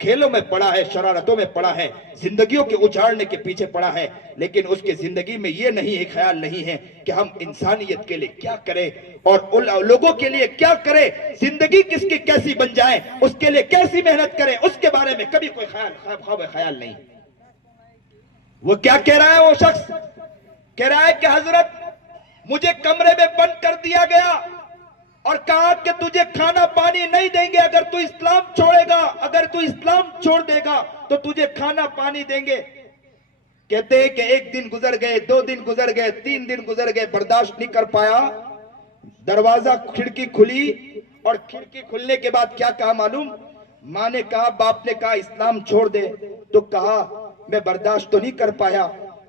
کھیلوں میں پڑا ہے، شرارتوں میں پڑا ہے، زندگیوں کے اجاڑنے کے پیچھے پڑا ہے، لیکن اس کے زندگی میں یہ نہیں ہے، خیال نہیں ہے کہ ہم انسانیت کے لیے کیا کریں اور ان لوگوں کے لیے کیا کریں، زندگی کس کی کیسی بن جائے، اس کے لیے کیسی محنت کریں، اس کے بارے میں کبھی کوئی خیال نہیں۔ وہ کیا کہہ رہا ہے؟ وہ شخص کہہ رہا ہے کہ حضرت مجھے کمرے میں بند کر دیا گیا اور کہا کہ تجھے کھانا پانی نہیں دیں گے اگر تو اسلام چھوڑے گا، اگر تو اسلام چھوڑ دے گا تو تجھے کھانا پانی دیں گے۔ کہتے ہیں کہ 1 دن گزر گئے، 2 دن گزر گئے، 3 دن گزر گئے، برداشت نہیں کر پایا، دروازہ کھڑکی کھلی، اور کھڑکی کھلنے کے بعد کیا کہا معلوم؟ ماں نے کہا، باپ نے کہا اسلام چھوڑ دے، تو کہا میں برداشت تو نہیں کر پایا،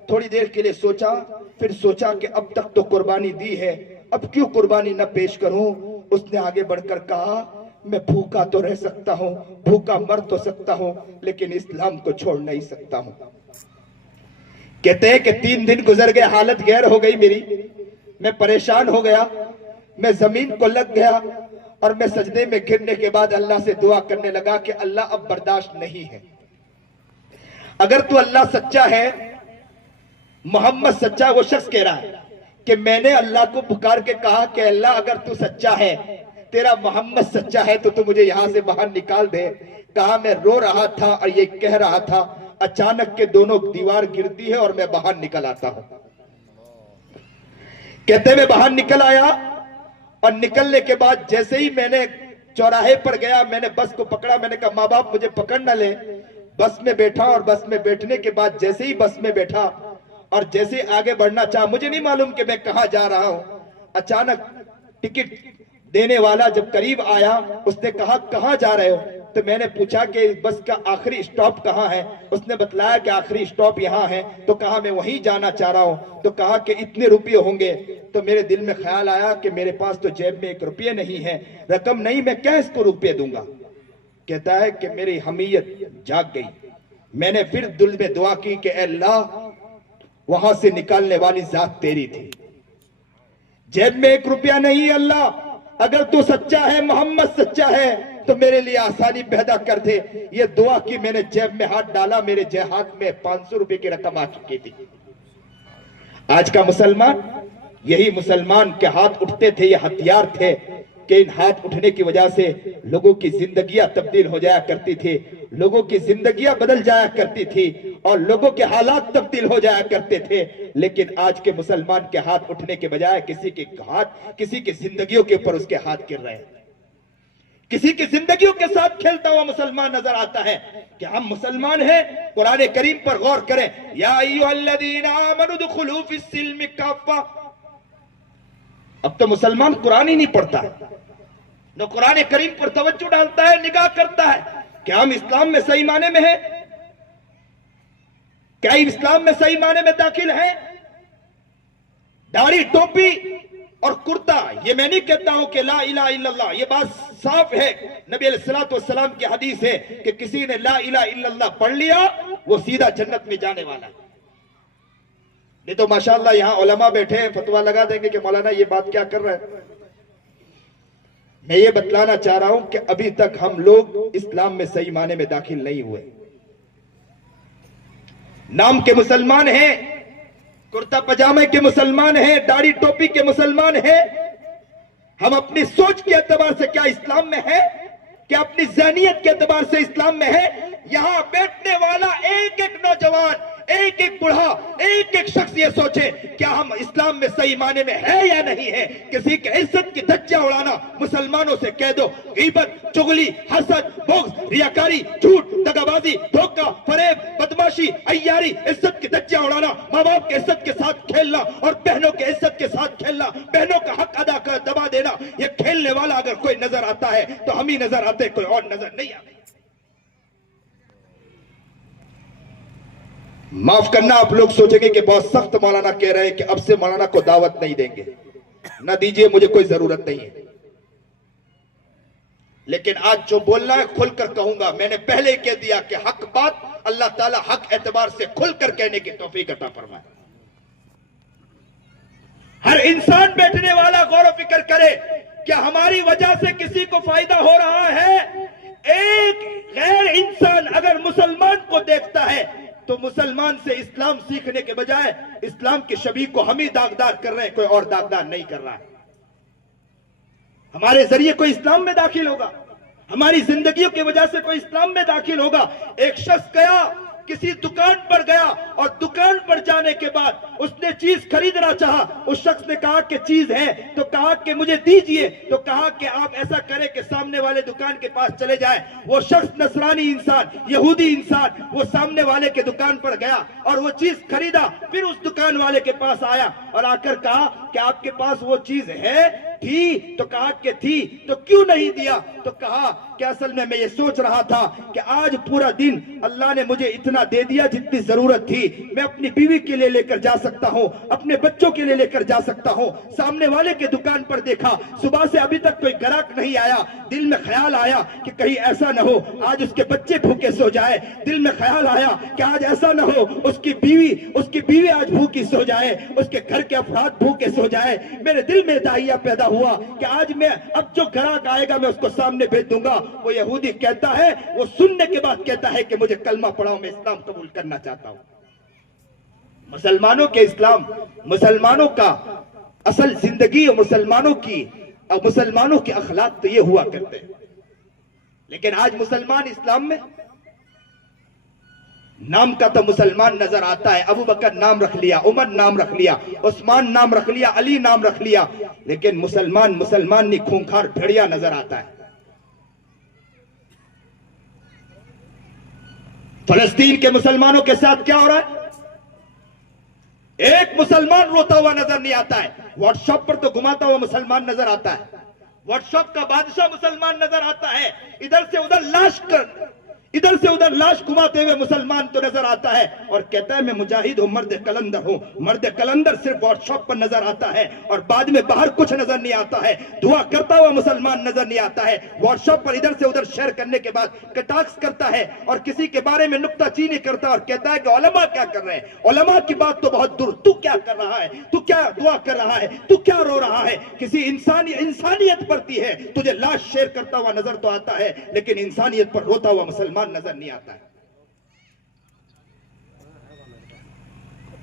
تھوڑی دیر کے لیے سوچا، پھر سوچا کہ اب تک تو قربانی دی ہے، اب کیوں قربانی نہ پیش کروں؟ اس نے آگے بڑھ کر کہا میں بھوکا تو رہ سکتا ہوں، بھوکا مر تو سکتا ہوں، لیکن اسلام کو چھوڑ نہیں سکتا ہوں۔ کہتے ہیں کہ 3 دن گزر گئے، حالت غیر ہو گئی میری، میں پریشان ہو گیا، میں زمین کو لگ گیا اور میں سجدے میں گرنے کے بعد اللہ سے دعا کرنے لگا کہ اللہ اب برداشت نہیں ہے، اگر تو اللہ سچا ہے، محمد سچا، وہ شخص کہہ رہا ہے کہ میں نے اللہ کو پکار کے کہا کہ اللہ اگر تو سچا ہے، تیرا محمد سچا ہے تو تو مجھے یہاں سے باہر نکال دے۔ کہا میں رو رہا تھا اور یہ کہہ رہا تھا، اچانک کے دونوں دیوار گرتی ہے اور میں باہر نکل آتا ہوں۔ کہتے میں باہر نکل آیا اور نکلنے کے بعد جیسے ہی میں نے چوراہے پر گیا، میں نے بس کو پکڑا، میں نے کہا ماں باپ مجھے پکڑ نہ لے، بس میں بیٹھا، اور بس میں بیٹھنے کے بعد جیسے ہی بس میں بیٹھا اور جیسے آگے بڑھنا چاہا، مجھے نہیں معلوم کہ میں کہاں جا رہا ہوں، اچانک ٹکٹ دینے والا جب قریب آیا، اس نے کہا کہاں جا رہے ہو؟ تو میں نے پوچھا کہ بس کا آخری اسٹاپ کہاں ہے؟ اس نے بتلایا کہ آخری اسٹاپ یہاں ہے، تو کہا میں وہیں جانا چاہ رہا ہوں، تو کہا کہ اتنے روپے ہوں گے، تو میرے دل میں خیال آیا کہ میرے پاس تو جیب میں 1 روپیہ نہیں ہے، رقم نہیں، میں کیا اس کو روپے دوں گا؟ کہتا ہے کہ میری حمیت جاگ گئی، میں نے پھر دل میں دعا کی کہ اے اللہ وہاں سے نکالنے والی ذات تیری تھی، جیب میں 1 روپیہ نہیں، اللہ اگر تو سچا ہے، محمد سچا ہے تو میرے لیے آسانی پیدا کر دے۔ یہ دعا کی، میں نے جیب میں ہاتھ ڈالا، میرے ہاتھ میں 500 روپے کی رقم آ چکی تھی۔ آج کا مسلمان، یہی مسلمان کے ہاتھ اٹھتے تھے، یہ ہتھیار تھے کہ ان ہاتھ اٹھنے کی وجہ سے لوگوں کی زندگیاں تبدیل ہو جایا کرتی تھی، لوگوں کی زندگیاں بدل جایا کرتی تھی اور لوگوں کے حالات تبدیل ہو جایا کرتے تھے، لیکن آج کے مسلمان کے ہاتھ اٹھنے کے بجائے کسی کی زندگیوں کے اوپر اس کے ہاتھ گر رہے ہیں، کسی کی زندگیوں کے ساتھ کھیلتا ہوا مسلمان نظر آتا ہے۔ کہ ہم مسلمان ہیں، قرآن کریم پر غور کریں، یا ایھا الذین آمنوا ادخلوا فی السلم کافہ۔ اب تو مسلمان قرآن ہی نہیں پڑھتا، نہ قرآن کریم پر توجہ ڈالتا ہے، نگاہ کرتا ہے کہ ہم اسلام میں صحیح معنی میں ہیں، کیا اسلام میں صحیح معنی میں داخل ہیں؟ داڑھی، ٹوپی اور کرتا، یہ میں نہیں کہتا ہوں کہ لا الہ الا اللہ، یہ بات صاف ہے، نبی علیہ السلام کی حدیث ہے کہ کسی نے لا الہ الا اللہ پڑھ لیا وہ سیدھا جنت میں جانے والا ہے۔ نہیں تو ماشاءاللہ یہاں علماء بیٹھے ہیں، فتویٰ لگا دیں گے کہ مولانا یہ بات کیا کر رہا ہے۔ میں یہ بتلانا چاہ رہا ہوں کہ ابھی تک ہم لوگ اسلام میں صحیح معنی میں داخل نہیں ہوئے، نام کے مسلمان ہیں، کرتا پجامے کے مسلمان ہیں، داڑھی ٹوپی کے مسلمان ہیں، ہم اپنی سوچ کے اعتبار سے کیا اسلام میں ہے؟ کیا اپنی ذہنیت کے اعتبار سے اسلام میں ہے؟ یہاں بیٹھنے والا ایک ایک نوجوان، ایک ایک بڑھا، ایک ایک شخص یہ سوچے کیا ہم اسلام میں صحیح معنی میں ہے یا نہیں ہے؟ کسی کے عزت کی دھجیاں اڑانا، مسلمانوں سے کہہ دو غیبت، چغلی، حسد، بغض، ریاکاری، جھوٹ، دغابازی، دھوکہ، فریب، بدماشی، عیاری، عزت کی دھجیاں اڑانا، ماں باپ کے عزت کے ساتھ کھیلنا اور بہنوں کے عزت کے ساتھ کھیلنا، بہنوں کا حق ادا کر دبا دینا، یہ کھیلنے والا اگر کوئی نظر آتا ہے تو ہم ہی نظر آتے، کوئی اور نظر نہیں آتے۔ معاف کرنا، آپ لوگ سوچیں گے کہ بہت سخت مولانا کہہ رہے ہیں کہ اب سے مولانا کو دعوت نہیں دیں گے، نہ دیجئے، مجھے کوئی ضرورت نہیں ہے، لیکن آج جو بولنا ہے کھل کر کہوں گا۔ میں نے پہلے کہہ دیا کہ حق بات اللہ تعالیٰ حق اعتبار سے کھل کر کہنے کی توفیق عطا فرمائے۔ ہر انسان بیٹھنے والا غور و فکر کرے، کیا ہماری وجہ سے کسی کو فائدہ ہو رہا ہے؟ ایک غیر انسان اگر مسلمان کو دیکھتا ہے تو مسلمان سے اسلام سیکھنے کے بجائے اسلام کے شبیہ کو ہم ہی داغدار کر رہے ہیں، کوئی اور داغدار نہیں کر رہا ہے۔ ہمارے ذریعے کوئی اسلام میں داخل ہوگا، ہماری زندگیوں کی وجہ سے کوئی اسلام میں داخل ہوگا۔ ایک شخص گیا، کسی دکان پر گیا، اور دکان پر جانے کے بعد اس نے چیز خریدنا چاہا، اس شخص نے کہا کہ چیز ہے، تو کہا کہ مجھے دیجئے، تو کہا کہ آپ ایسا کریں کہ سامنے والے دکان کے پاس چلے جائیں۔ وہ شخص نصرانی انسان، یہودی انسان، وہ سامنے والے کے دکان پر گیا اور وہ چیز خریدا، پھر اس دکان والے کے پاس آیا اور آ کر کہا کہ آپ کے پاس وہ چیز ہے تھی؟ تو کہا کہ تھی، تو کیوں نہیں دیا؟ تو کہا کہ اصل میں یہ سوچ رہا تھا کہ آج پورا دن اللہ نے مجھے اتنا دے دیا جتنی ضرورت تھی، میں اپنی بیوی کے لیے لے کر جا سکتا ہوں، اپنے بچوں کے لیے لے کر جا سکتا ہوں۔ سامنے والے کے دکان پر دیکھا، صبح سے ابھی تک کوئی گراہک نہیں آیا، دل میں خیال آیا کہ کہیں ایسا نہ ہو آج اس کے بچے بھوکے سو جائے، دل میں خیال آیا کہ آج ایسا نہ ہو اس کی بیوی آج بھوکی سو جائے، اس کے گھر کے افراد بھوکے سو جائے۔ میرے دل میں داعیہ پیدا ہوا کہ آج میں اب جو گراہک آئے گا میں اس کو سامنے بھیج دوں گا۔ وہ یہودی کہتا ہے، وہ سننے کے بعد کہتا ہے کہ مجھے کلمہ پڑھاؤ، میں اسلام قبول کرنا چاہتا ہوں۔ مسلمانوں کے اسلام، مسلمانوں کا اصل زندگی اور مسلمانوں کے اخلاق تو یہ ہوا کرتے ہیں، لیکن آج مسلمان اسلام میں نام کا تو مسلمان نظر آتا ہے، ابو بکر نام رکھ لیا، عمر نام رکھ لیا، عثمان نام رکھ لیا، علی نام رکھ لیا، لیکن مسلمان نہیں، خونخوار بھیڑیا نظر آتا ہے۔ فلسطین کے مسلمانوں کے ساتھ کیا ہو رہا ہے؟ ایک مسلمان روتا ہوا نظر نہیں آتا ہے، واٹس ایپ پر تو گھماتا ہوا مسلمان نظر آتا ہے، واٹس ایپ کا بادشاہ مسلمان نظر آتا ہے، ادھر سے ادھر لاش گھماتے ہوئے مسلمان تو نظر آتا ہے اور کہتا ہے میں مجاہد ہوں، مرد کلندر ہوں۔ مرد کلندر صرف واٹس ایپ پر نظر آتا ہے اور بعد میں باہر کچھ نظر نہیں آتا ہے، دعا کرتا ہوا مسلمان نظر نہیں آتا ہے۔ واٹس ایپ پر ادھر سے ادھر شیئر کرنے کے بعد کٹاکس کرتا ہے اور کسی کے بارے میں نکتہ چینی کرتا ہے اور کہتا ہے کہ علماء کیا کر رہے ہیں، علماء کی بات تو بہت دور، تو کیا کر رہا ہے، تو کیا دعا کر رہا ہے، تو کیا رو رہا ہے؟ کسی انسانیت پرتی ہے، تجھے لاش شیئر کرتا ہوا نظر تو آتا ہے لیکن انسانیت پر روتا ہوا مسلمان نظر نہیں آتا ہے۔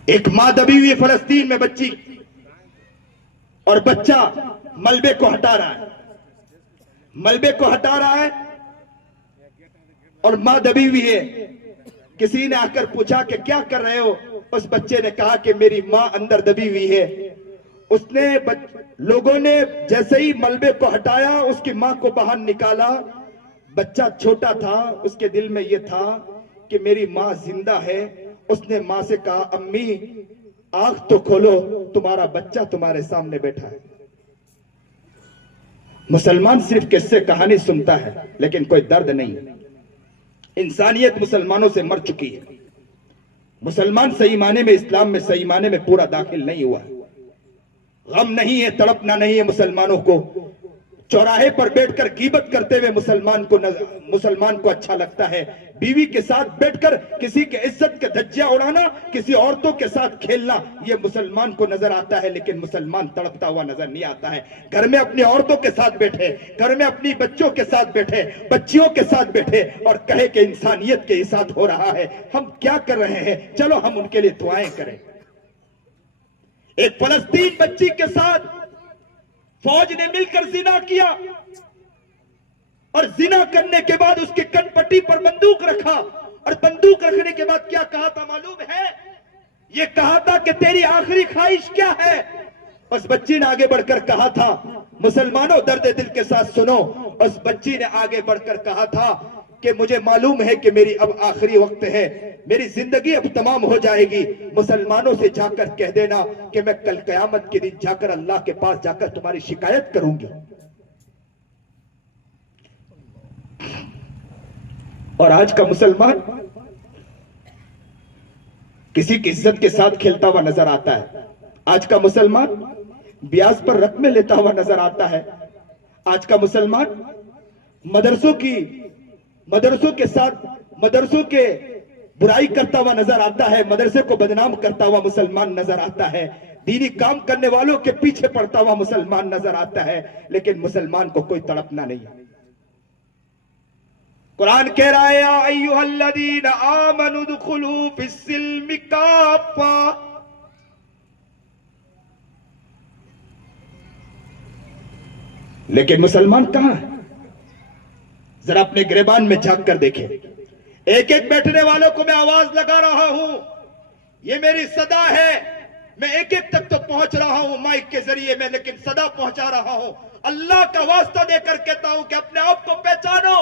ایک ماں دبی ہوئی فلسطین میں بچی اور بچہ ملبے کو ہٹا رہا ہے اور ماں دبی ہوئی ہے۔ کسی نے آ کر پوچھا کہ کیا کر رہے ہو؟ اس بچے نے کہا کہ میری ماں اندر دبی ہوئی ہے۔ لوگوں نے جیسے ہی ملبے کو ہٹایا اس کی ماں کو باہر نکالا۔ بچہ چھوٹا تھا، اس کے دل میں یہ تھا کہ میری ماں زندہ ہے۔ اس نے ماں سے کہا امی آنکھ تو کھولو، تمہارا بچہ تمہارے سامنے بیٹھا ہے۔ مسلمان صرف قصے کہانی سنتا ہے لیکن کوئی درد نہیں۔ انسانیت مسلمانوں سے مر چکی ہے۔ مسلمان صحیح معنی میں اسلام میں صحیح معنی میں پورا داخل نہیں ہوا ہے۔ غم نہیں ہے، تڑپنا نہیں ہے مسلمانوں کو۔ چوراہے پر بیٹھ کر غیبت کرتے ہوئے مسلمان کو اچھا لگتا ہے۔ بیوی کے ساتھ بیٹھ کر کسی کے عزت کے دھجیاں اڑانا، کسی عورتوں کے ساتھ کھیلنا، یہ مسلمان کو نظر آتا ہے لیکن مسلمان تڑپتا ہوا نظر نہیں آتا ہے۔ گھر میں اپنی عورتوں کے ساتھ بیٹھے، گھر میں اپنی بچوں کے ساتھ بیٹھے، بچیوں کے ساتھ بیٹھے اور کہے کہ انسانیت کے ساتھ ہو رہا ہے، ہم کیا کر رہے ہیں، چلو ہم ان کے لیے دعائیں کریں۔ ایک فلسطین بچی کے ساتھ فوج نے مل کر زنا کیا اور زنا کرنے کے بعد اس کے کن پٹی پر بندوق رکھا اور بندوق رکھنے کے بعد کیا کہا تھا معلوم ہے؟ یہ کہا تھا کہ تیری آخری خواہش کیا ہے؟ اس بچی نے آگے بڑھ کر کہا تھا، مسلمانوں درد دل کے ساتھ سنو، اس بچی نے آگے بڑھ کر کہا تھا کہ مجھے معلوم ہے کہ میری اب آخری وقت ہے، میری زندگی اب تمام ہو جائے گی۔ مسلمانوں سے جا کر کہہ دینا کہ میں کل قیامت کے دن جا کر اللہ کے پاس جا کر تمہاری شکایت کروں گی۔ اور آج کا مسلمان کسی کی عزت کے ساتھ کھیلتا ہوا نظر آتا ہے۔ آج کا مسلمان بیاز پر رقمیں لیتا ہوا نظر آتا ہے۔ آج کا مسلمان مدرسوں کے برائی کرتا ہوا نظر آتا ہے، مدرسے کو بدنام کرتا ہوا مسلمان نظر آتا ہے، دینی کام کرنے والوں کے پیچھے پڑتا ہوا مسلمان نظر آتا ہے، لیکن مسلمان کو کوئی تڑپنا نہیں۔ قرآن کہہ رہا ہے یا ایھا الذین آمنوا ادخلوا فی السلم کافہ. لیکن مسلمان کہاں ہے؟ ذرا اپنے گریبان میں جھانک کر دیکھیں. ایک ایک بیٹھنے والوں کو میں آواز لگا رہا ہوں، یہ میری صدا ہے، میں ایک ایک تک تو پہنچ رہا ہوں مائک کے ذریعے میں، لیکن صدا پہنچا رہا ہوں. اللہ کا واسطہ دے کر کہتا ہوں کہ اپنے آپ کو پہچانو.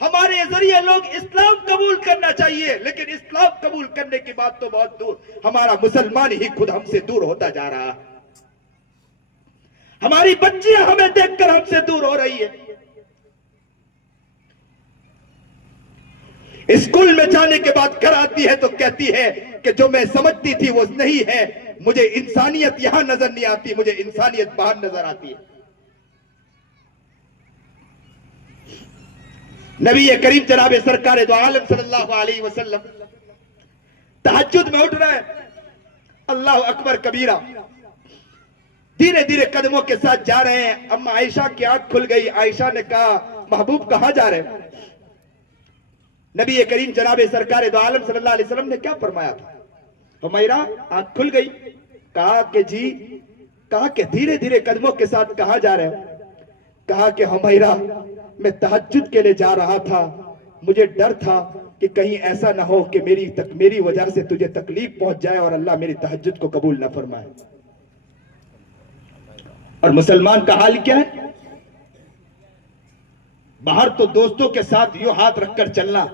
ہمارے ذریعے لوگ اسلام قبول کرنا چاہیے، لیکن اسلام قبول کرنے کی بات تو بہت دور. ہمارا مسلمان ہی خود ہم سے دور ہوتا جا رہا ہے. ہماری بچیاں ہمیں دیکھ کر ہم سے دور ہو رہی ہے. اسکول میں جانے کے بعد گھر آتی ہے تو کہتی ہے کہ جو میں سمجھتی تھی وہ نہیں ہے، مجھے انسانیت یہاں نظر نہیں آتی، مجھے انسانیت باہر نظر آتی ہے. نبی کریم جناب سرکار دو عالم صلی اللہ علیہ وسلم تہجد میں اٹھ رہا ہے، اللہ اکبر کبیرہ، دھیرے دھیرے قدموں کے ساتھ جا رہے ہیں. اما عائشہ کی آنکھ کھل گئی. عائشہ نے کہا محبوب کہاں جا رہے ہیں؟ نبی کریم جناب سرکار دو عالم صلی اللہ علیہ وسلم نے کیا فرمایا تھا؟ حمیرہ آنکھ کھل گئی. کہا کہ جی، کہا کہ دھیرے دھیرے قدموں کے ساتھ کہاں جا رہے ہیں؟ کہا کہ حمیرہ میں تہجد کے لیے جا رہا تھا، مجھے ڈر تھا کہ کہیں ایسا نہ ہو کہ میری وجہ سے تجھے تکلیف پہنچ جائے اور اللہ میری تہجد کو قبول نہ فرمائے. اور مسلمان کا حال کیا ہے؟ باہر تو دوستوں کے ساتھ یوں ہاتھ رکھ کر چلنا،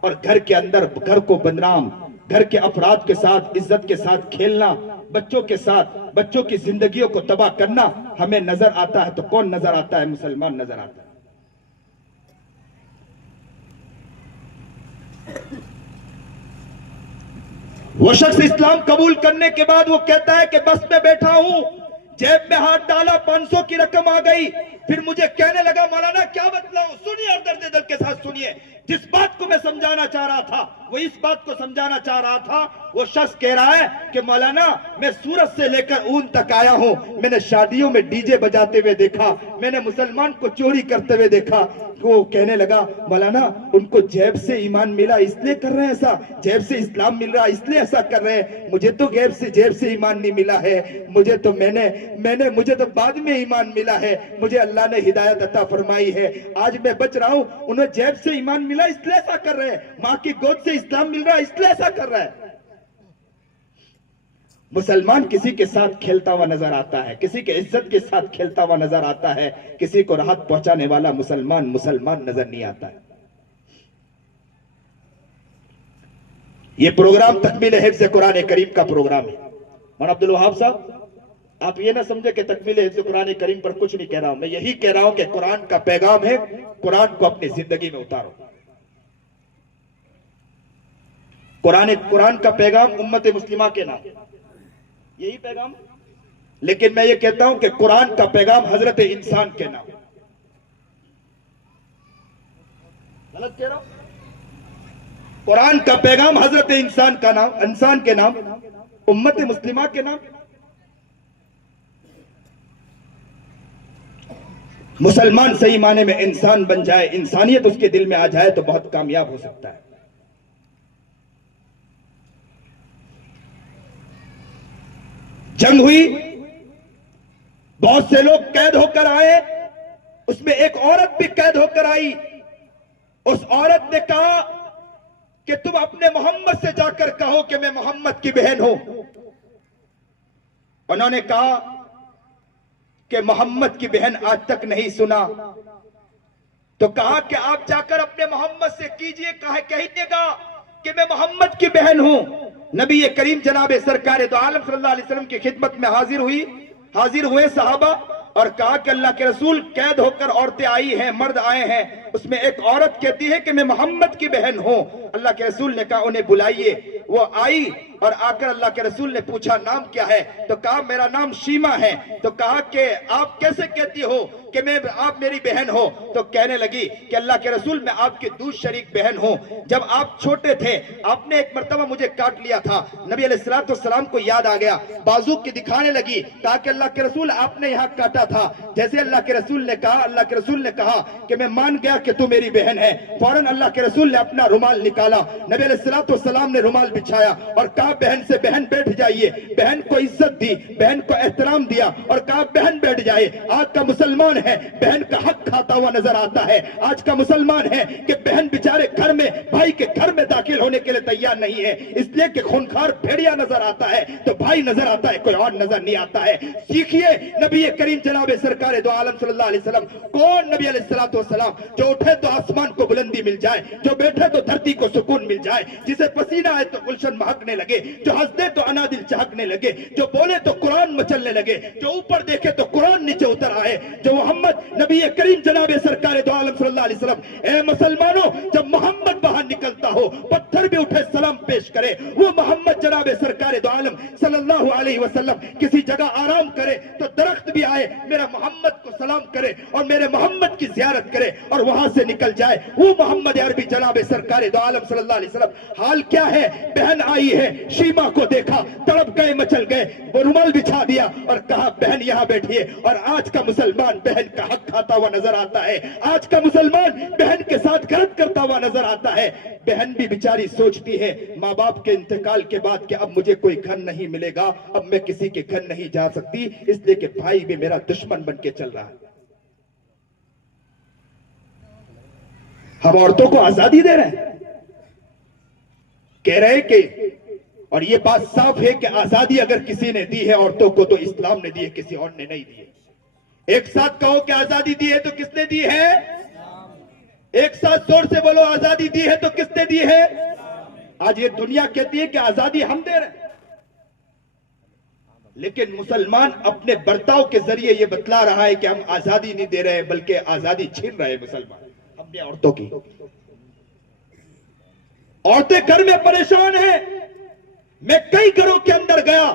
اور گھر کے اندر گھر کو بدنام، گھر کے افراد کے ساتھ عزت کے ساتھ کھیلنا، بچوں کے ساتھ بچوں کی زندگیوں کو تباہ کرنا ہمیں نظر آتا ہے. تو کون نظر آتا ہے؟ مسلمان نظر آتا ہے. وہ شخص اسلام قبول کرنے کے بعد وہ کہتا ہے کہ بس میں بیٹھا ہوں، جیب میں ہاتھ ڈالا 500 کی رقم آ گئی، پھر مجھے کہنے لگا مولانا کیا بتلاؤں؟ سنیے اور درد دل کے ساتھ سنیے. جس بات کو میں سمجھانا چاہ رہا تھا وہ اس بات کو سمجھانا چاہ رہا تھا. وہ شخص کہہ رہا ہے کہ مولانا میں سورت سے لے کر اون تک آیا ہوں، میں نے شادیوں میں ڈی جے بجاتے ہوئے دیکھا، میں نے مسلمان کو چوری کرتے ہوئے دیکھا. وہ کہنے لگا مولانا ان کو جیب سے ایمان ملا اس لیے کر رہے ہیں ایسا، جیب سے اسلام مل رہا اس لیے ایسا کر رہے ہیں. مجھے تو جیب سے ایمان نہیں ملا ہے، مجھے تو بعد میں ایمان ملا ہے، مجھے اللہ نے ہدایت عطا فرمائی ہے، آج میں بچ رہا ہوں. انہیں جیب سے ایمان ملا اس لیے ایسا کر رہے ہیں، ماں کی گود سے اسلام مل رہا اس لیے ایسا کر رہا ہے. مسلمان کسی کے ساتھ کھیلتا ہوا نظر آتا ہے، کسی کے عزت کے ساتھ کھیلتا ہوا نظر آتا ہے، کسی کو راحت پہنچانے والا مسلمان نظر نہیں آتا ہے. یہ پروگرام تکمیل حفظ قرآن کریم کا پروگرام ہے. مولانا عبد الوہاب صاحب آپ یہ نہ سمجھے کہ تکمیل حفظ قرآن کریم پر کچھ نہیں کہہ رہا ہوں، میں یہی کہہ رہا ہوں کہ قرآن کا پیغام ہے، قرآن کو اپنی زندگی میں اتارو. قرآن کا پیغام امت مسلمہ کے نام یہی پیغام ہے، لیکن میں یہ کہتا ہوں کہ قرآن کا پیغام حضرت انسان کے نام. غلط کہہ رہا ہوں؟ قرآن کا پیغام حضرت انسان کے نام، امت مسلمہ کے نام. مسلمان صحیح معنی میں انسان بن جائے، انسانیت اس کے دل میں آ جائے تو بہت کامیاب ہو سکتا ہے. جنگ ہوئی، بہت سے لوگ قید ہو کر آئے، اس میں ایک عورت بھی قید ہو کر آئی. اس عورت نے کہا کہ تم اپنے محمد سے جا کر کہو کہ میں محمد کی بہن ہوں. انہوں نے کہا کہ محمد کی بہن آج تک نہیں سنا. تو کہا کہ آپ جا کر اپنے محمد سے کہیے گا کہ میں محمد کی بہن ہوں. نبی کریم جناب سرکار دو عالم صلی اللہ علیہ وسلم کی خدمت میں حاضر ہوئے صحابہ، اور کہا کہ اللہ کے رسول قید ہو کر عورتیں آئی ہیں، مرد آئے ہیں، اس میں ایک عورت کہتی ہے کہ میں محمد کی بہن ہوں. اللہ کے رسول نے کہا انہیں بلائیے. وہ آئی اور آ کر اللہ کے رسول نے پوچھا نام کیا ہے؟ تو کہا میرا نام شیما ہے۔ تو کہا کہ آپ کیسے کہتی ہو کہ آپ میری بہن ہو؟ تو کہنے لگی کہ اللہ کے رسول میں آپ کی دودھ شریک بہن ہوں۔ جب آپ چھوٹے تھے آپ نے ایک مرتبہ مجھے کاٹ لیا تھا، نبی علیہ السلام کو یاد آ گیا، بازو کی دکھانے لگی، کہا کہ اللہ کے رسول آپ نے یہاں کاٹا تھا۔ جیسے اللہ کے رسول نے کہا کہ میں مان گیا کہ تو میری بہن ہے، فوراً اللہ کے رسول نے اپنا رومال نکالا، نبی علیہ السلام نے رومال بچھایا اور کہا بہن سے بہن بیٹھ جائیے، بہن کو عزت دی، بہن کو احترام دیا اور کہا بہن بیٹھ جائے۔ آج کا مسلمان ہے بہن کا حق کھاتا ہوا نظر آتا ہے، آج کا مسلمان ہے کہ بہن بیچارے گھر میں بھائی کے گھر میں داخل ہونے کے لیے تیار نہیں ہے، اس لیے کہ خونخوار بھیڑیا نظر آتا ہے تو بھائی نظر آتا ہے، کوئی اور نظر نہیں آتا ہے۔ سیکھیے نبی کریم جناب سرکار دو عالم صلی اللہ علیہ وسلم، کون نبی علیہ السلام جو اٹھے تو آسمان کو بلندی مل جائے، جو بیٹھے تو دھرتی کو سکون مل جائے، جسے پسینہ آئے تو گلشن مہکنے لگے، جو ہنستے تو انادل چہکنے لگے، جو بولے تو قرآن مچلنے لگے، جو اوپر دیکھے تو قرآن نیچے اتر آئے، جو محمد نبی کریم جناب سرکار دو عالم صلی اللہ علیہ وسلم۔ اے مسلمانوں، جب محمد باہر نکلتا ہو پتھر بھی اٹھے سلام پیش کرے، وہ محمد جناب سرکار دو عالم صلی اللہ علیہ وسلم کسی جگہ آرام کرے تو درخت بھی آئے میرا محمد کو سلام کرے اور میرے محمد کی زیارت کرے اور وہاں سے نکل جائے، وہ محمد عربی جناب سرکار دو عالم صلی اللہ علیہ وسلم۔ حال کیا ہے؟ بہن آئی ہے، شیما کو دیکھا، تڑپ گئے، مچل گئے، وہ رومال بچھا دیا اور کہا بہن یہاں بیٹھیے۔ اور آج کا مسلمان بہن کا حق کھاتا ہوا نظر آتا ہے، آج کا مسلمان بہن کے ساتھ غلط کرتا ہوا نظر آتا ہے۔ بہن بھی بیچاری سوچتی ہے ماں باپ کے انتقال کے بعد کہ اب مجھے کوئی گھر نہیں ملے گا، اب میں کسی کے گھر نہیں جا سکتی، اس لیے کہ بھائی بھی میرا دشمن بن کے چل رہا ہے۔ ہم عورتوں کو آزادی دے رہے ہیں، کہہ رہے کہ، اور یہ بات صاف ہے کہ آزادی اگر کسی نے دی ہے عورتوں کو تو اسلام نے دی ہے، کسی اور نے نہیں دی ہے۔ ایک ساتھ کہو کہ آزادی دی ہے تو کس نے دی ہے؟ ایک ساتھ زور سے بولو آزادی دی ہے تو کس نے دی ہے؟ آج یہ دنیا کہتی ہے کہ آزادی ہم دے رہے ہیں، لیکن مسلمان اپنے برتاؤ کے ذریعے یہ بتلا رہا ہے کہ ہم آزادی نہیں دے رہے ہیں بلکہ آزادی چھین رہے ہیں مسلمان اپنی عورتوں کی۔ عورتیں گھر میں پریشان ہیں۔ میں کئی گھروں کے اندر گیا،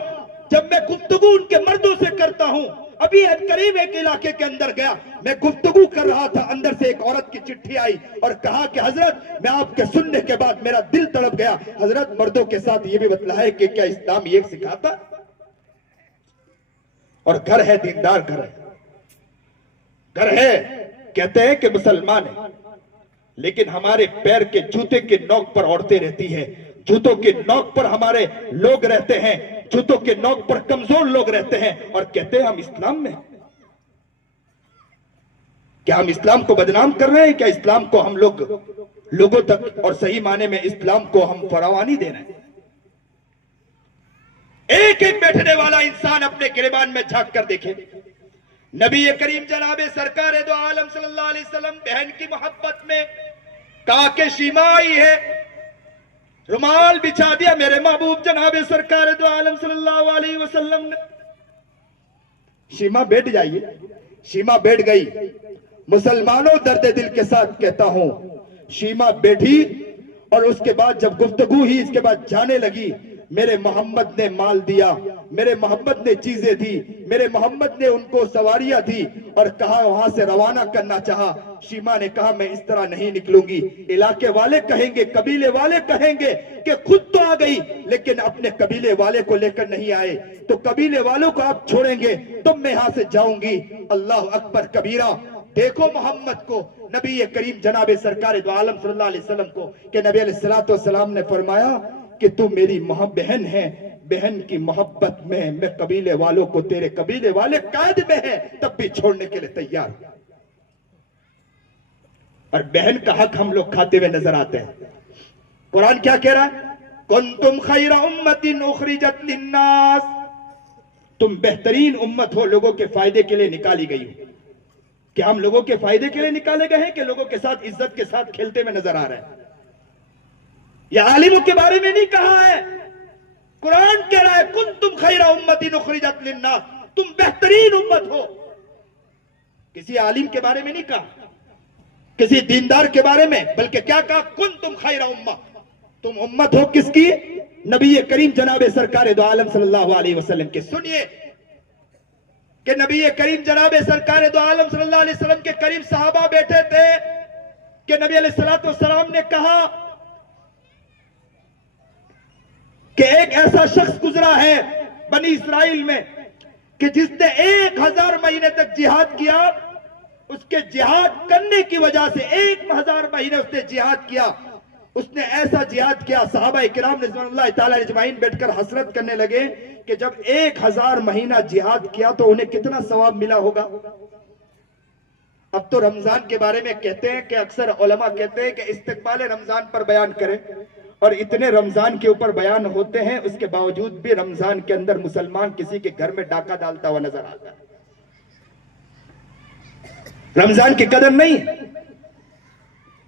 جب میں گفتگو ان کے مردوں سے کرتا ہوں، ابھی قریب ایک علاقے کے اندر گیا، میں گفتگو کر رہا تھا، اندر سے ایک عورت کی چٹھی آئی اور کہا کہ حضرت میں آپ کے سننے کے بعد میرا دل تڑپ گیا، حضرت مردوں کے ساتھ یہ بھی بتلایا کہ کیا اسلام یہ سکھاتا؟ اور گھر ہے، دیندار گھر ہے، کہتے ہیں کہ مسلمان ہیں، لیکن ہمارے پیر کے جوتے کے نوک پر عورتیں رہتی ہیں، جوتوں کے نوک پر ہمارے لوگ رہتے ہیں، جوتوں کے نوک پر کمزور لوگ رہتے ہیں، اور کہتے ہیں ہم اسلام میں۔ کیا ہم اسلام کو بدنام کر رہے ہیں؟ کیا اسلام کو ہم لوگوں تک اور صحیح معنی میں اسلام کو ہم فراوانی دے رہے ہیں؟ ایک ایک بیٹھنے والا انسان اپنے گریبان میں جھانک کر دیکھے، نبی کریم جناب سرکار دو عالم صلی اللہ علیہ وسلم بہن کی محبت میں کہا کہ شیما آئی ہے، رومال بچھا دیا میرے محبوب جناب سرکار دو عالم صلی اللہ علیہ وسلم نے۔ شیما بیٹھ جائیے، شیما بیٹھ گئی۔ مسلمانوں درد دل کے ساتھ کہتا ہوں، شیما بیٹھی اور اس کے بعد جب گفتگو ہی اس کے بعد جانے لگی، میرے محمد نے مال دیا، میرے محمد نے چیزیں دی، میرے محمد نے ان کو سواریاں دی اور کہا وہاں سے روانہ کرنا چاہا۔ شیما نے کہا میں اس طرح نہیں نکلوں گی، علاقے والے کہیں گے، قبیلے والے کہیں گے کہ خود تو آ گئی لیکن اپنے قبیلے والے کو لے کر نہیں آئے، تو قبیلے والوں کو آپ چھوڑیں گے تب میں یہاں سے جاؤں گی۔ اللہ اکبر کبیرہ، دیکھو محمد کو، نبی کریم جناب سرکار دو عالم صلی اللہ علیہ وسلم کو، کہ نبی علیہ السلام نے فرمایا کہ تو میری بہن ہے، بہن کی محبت میں قبیلے والوں کو، تیرے قبیلے والے قید میں ہیں تب بھی چھوڑنے کے لیے تیار۔ اور بہن کا حق ہم لوگ کھاتے ہوئے نظر آتے ہیں۔ قرآن کیا کہہ رہا ہے؟ کنتم خیر امت اخرجت للناس، تم بہترین امت ہو، لوگوں کے فائدے کے لیے نکالی گئی ہو۔ کیا ہم لوگوں کے فائدے کے لیے نکالے گئے ہیں کہ لوگوں کے ساتھ عزت کے ساتھ کھیلتے ہوئے نظر آ رہے ہیں؟ یہ عالموں کے بارے میں نہیں کہا ہے، قرآن کہہ رہا ہے کنتم خیر امت اخرجت للناس، تم بہترین امت ہو۔ کسی عالم کے بارے میں نہیں کہا، کسی دیندار کے بارے میں، بلکہ کیا کہا؟ کنتم خیر امت، تم امت ہو کس کی؟ نبی کریم جناب سرکار دو عالم صلی اللہ علیہ وسلم کے. سنیے کہ نبی کریم جناب سرکار دو عالم صلی اللہ علیہ وسلم کے قریب صحابہ بیٹھے تھے کہ نبی علیہ الصلوۃ والسلام نے کہا کہ ایک ایسا شخص گزرا ہے بنی اسرائیل میں کہ جس نے 1000 مہینے تک جہاد کیا. اس کے جہاد کرنے کی وجہ سے 1000 مہینے اس نے جہاد کیا. اس نے ایسا جہاد کیا, صحابہ کرام رضوان اللہ تعالی اجمعین بیٹھ کر حسرت کرنے لگے کہ جب 1000 مہینہ جہاد کیا تو انہیں کتنا ثواب ملا ہوگا. اب تو رمضان کے بارے میں کہتے ہیں کہ اکثر علماء کہتے ہیں کہ استقبال رمضان پر بیان کریں, اور اتنے رمضان کے اوپر بیان ہوتے ہیں, اس کے باوجود بھی رمضان کے اندر مسلمان کسی کے گھر میں ڈاکہ ڈالتا ہوا نظر آتا ہے. رمضان کی قدر نہیں.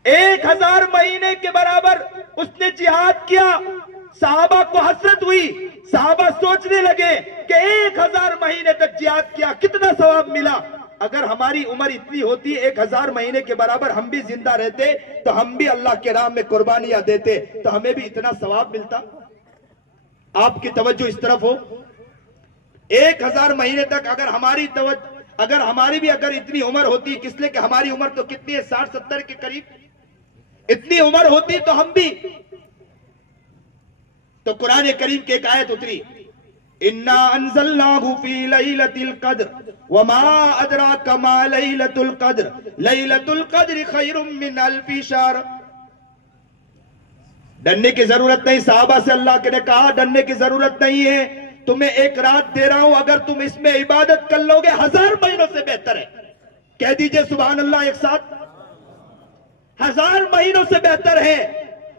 1000 مہینے کے برابر اس نے جہاد کیا. صحابہ کو حسرت ہوئی, صحابہ سوچنے لگے کہ 1000 مہینے تک جہاد کیا, کتنا ثواب ملا. اگر ہماری عمر اتنی ہوتی 1000 مہینے کے برابر ہم بھی زندہ رہتے تو ہم بھی اللہ کے راہ میں قربانیاں دیتے تو ہمیں بھی اتنا ثواب ملتا. آپ کی توجہ اس طرف ہو. 1000 مہینے تک اگر ہماری توجہ ہماری بھی اتنی عمر ہوتی, کس لیے کہ ہماری عمر تو کتنی ہے 60-70 کے قریب, اتنی عمر ہوتی تو ہم بھی. تو قرآن کریم کی ایک آیت اتری, اِنَّا أَنزَلْنَاهُ فِي لَيْلَةِ الْقَدْرِ وَمَا أَدْرَاكَ مَا لَيْلَةُ الْقَدْرِ لَيْلَةُ الْقَدْرِ خَيْرٌ مِّنْ أَلْفِ شَهْرٍ. ڈرنے کی ضرورت نہیں. صحابہ سے اللہ کے نے کہا ڈرنے کی ضرورت نہیں ہے, تمہیں ایک رات دے رہا ہوں, اگر تم اس میں عبادت کر لو گے 1000 مہینوں سے بہتر ہے. کہہ دیجئے سبحان اللہ ایک ساتھ. 1000 مہینوں سے بہتر ہے.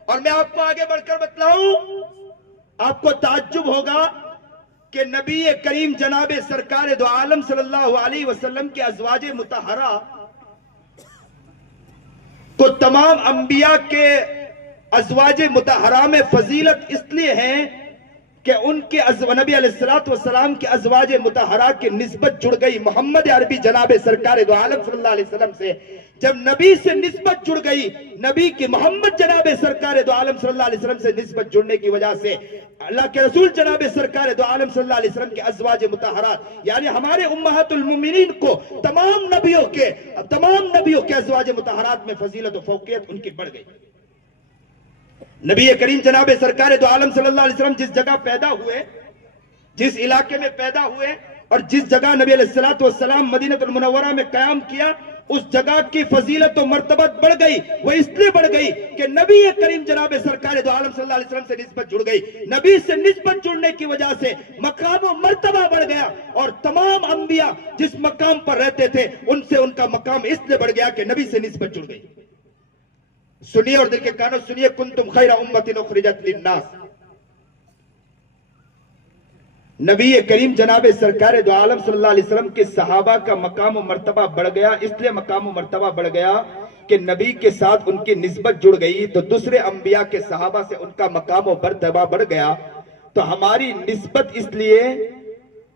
اور میں آپ کو آگے بڑھ کر بتلاؤں, آپ کو تعجب ہوگا کہ نبی کریم جناب سرکار دو عالم صلی اللہ علیہ وسلم کے ازواج مطہرہ کو تمام انبیاء کے ازواج مطہرہ میں فضیلت اس لیے ہے کہ ان کے نبی علیہ الصلوۃ والسلام کے ازواج مطہرہ کی نسبت جڑ گئی محمد عربی جناب سرکار دو عالم صلی اللہ علیہ وسلم سے. جب نبی سے نسبت جڑ گئی, نبی کی محمد جناب سرکار دو عالم صلی اللہ علیہ وسلم سے نسبت جڑنے کی وجہ سے اللہ کے رسول جناب سرکار دو عالم صلی اللہ علیہ وسلم کے ازواج مطہرات یعنی ہمارے امہات المومنین کو تمام نبیوں کے ازواج مطہرات میں فضیلت و فوقیت ان کی بڑھ گئی. نبی کریم جناب سرکار دو عالم صلی اللہ علیہ وسلم جس جگہ پیدا ہوئے, جس علاقے میں پیدا ہوئے, اور جس جگہ نبی علیہ الصلوۃ والسلام مدینہ المنورہ میں قیام کیا, اس جگہ کی فضیلت و مرتبت بڑھ گئی. وہ اس لیے بڑھ گئی کہ نبی کریم جناب سرکار دو عالم صلی اللہ علیہ وسلم سے نسبت جڑ گئی. نبی سے نسبت جڑنے کی وجہ سے مقام و مرتبہ بڑھ گیا, اور تمام انبیاء جس مقام پر رہتے تھے ان سے ان کا مقام اس لیے بڑھ گیا کہ نبی سے نسبت جڑ گئی. سنیے اور دل کے کانوں سنیے, کنتم خیر امت اخرجت للناس. نبی کریم جناب سرکار دو عالم صلی اللہ علیہ وسلم کے صحابہ کا مقام و مرتبہ بڑھ گیا. اس لیے مقام و مرتبہ بڑھ گیا کہ نبی کے ساتھ ان کی نسبت جڑ گئی تو دوسرے انبیاء کے صحابہ سے ان کا مقام و مرتبہ بڑھ گیا. تو ہماری نسبت اس لیے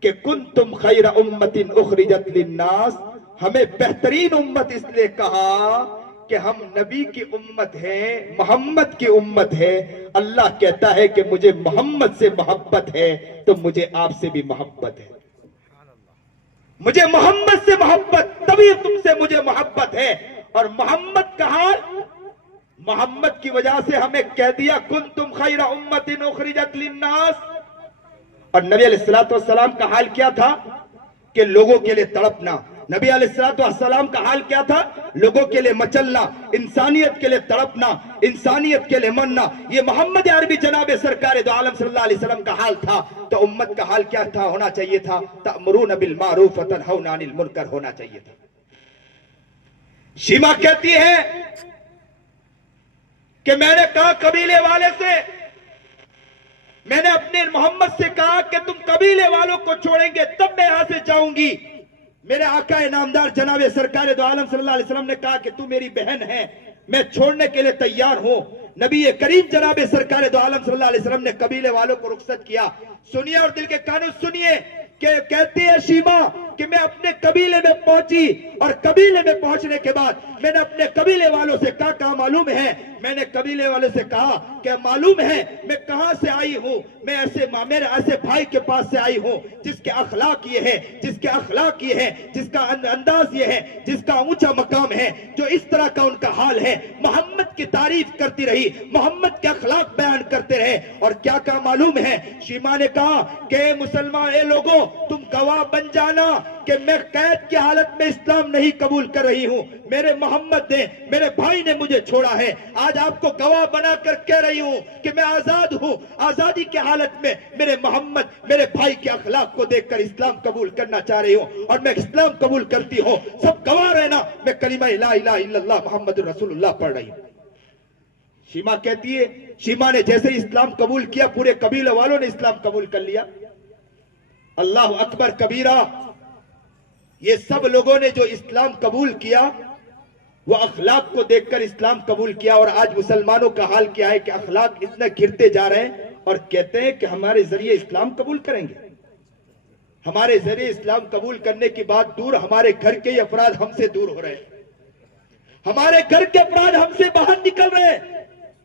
کہ کنتم خیر امت اخرجت للناس, ہمیں بہترین امت اس لیے کہا کہ ہم نبی کی امت ہیں, محمد کی امت ہے. اللہ کہتا ہے کہ مجھے محمد سے محبت ہے تو مجھے آپ سے بھی محبت ہے. مجھے محمد سے محبت, تبھی تم سے مجھے محبت ہے. اور محمد کا حال, محمد کی وجہ سے ہمیں کہہ دیا کنتم خیر امت اخرجت للناس. اور نبی علیہ الصلوۃ والسلام کا حال کیا تھا کہ لوگوں کے لیے تڑپنا. نبی علیہ الصلوۃ والسلام کا حال کیا تھا, لوگوں کے لیے مچلنا, انسانیت کے لیے تڑپنا, انسانیت کے لیے مرنا. یہ محمد عربی جناب سرکار دو عالم صلی اللہ علیہ وسلم کا حال تھا. تو امت کا حال کیا تھا, ہونا چاہیے تھا تأمرون بالمعروف وتنہون عن المنکر, ہونا چاہیے تھا. شیما کہتی ہے کہ میں نے کہا قبیلے والے سے, میں نے اپنے محمد سے کہا کہ تم قبیلے والوں کو چھوڑیں گے تب میں یہاں سے جاؤں گی. میرے آقا نامدار جناب سرکار دو عالم صلی اللہ علیہ وسلم نے کہا کہ تو میری بہن ہے, میں چھوڑنے کے لیے تیار ہوں. نبی کریم جناب سرکار دو عالم صلی اللہ علیہ وسلم نے قبیلے والوں کو رخصت کیا. سنیے اور دل کے کانوں سنیے کہ کہتی ہے شیما کہ میں اپنے قبیلے میں پہنچی اور قبیلے میں پہنچنے کے بعد میں نے اپنے قبیلے والوں سے کہا معلوم ہے، میں نے قبیلے والوں سے کہا کہ معلوم ہے میں کہاں سے آئی ہوں، میں میرے ایسے بھائی کے پاس سے آئی ہوں جس کے اخلاق یہ ہے، جس کے اخلاق یہ ہے، جس کا انداز یہ ہے، جس کا اونچا مقام ہے، جو اس طرح کا ان کا حال ہے، محمد کی تعریف کرتی رہی، محمد کے اخلاق بیان کرتے رہے۔ اور کیا کہا معلوم ہے؟ شیما نے کہا کہ مسلمان اے لوگوں تم گواہ بن جانا کہ میں قید کی حالت میں اسلام نہیں قبول کر رہی ہوں، میرے محمد نے، میرے بھائی نے مجھے چھوڑا ہے۔ آج آپ کو گواہ بنا کر کہہ رہی ہوں کہ میں آزاد ہوں، آزادی کی حالت میں میرے محمد، میرے بھائی کے اخلاق کو دیکھ کر اسلام قبول کرنا چاہ رہی ہوں اور میں اسلام قبول کرتی ہوں۔ سب گواہ رہنا میں کلمہ لا الہ الا اللہ محمد رسول اللہ پڑھ رہی ہوں۔ شیما کہتی ہے، شیما نے جیسے اسلام قبول کیا پورے قبیلے والوں نے اسلام قبول کر لیا۔ اللہ اکبر کبیرہ، یہ سب لوگوں نے جو اسلام قبول کیا وہ اخلاق کو دیکھ کر اسلام قبول کیا۔ اور آج مسلمانوں کا حال کیا ہے کہ اخلاق اتنے گرتے جا رہے ہیں اور کہتے ہیں کہ ہمارے ذریعے اسلام قبول کریں گے۔ ہمارے ذریعے اسلام قبول کرنے کی بات دور، ہمارے گھر کے افراد ہم سے دور ہو رہے ہیں، ہمارے گھر کے افراد ہم سے باہر نکل رہے ہیں۔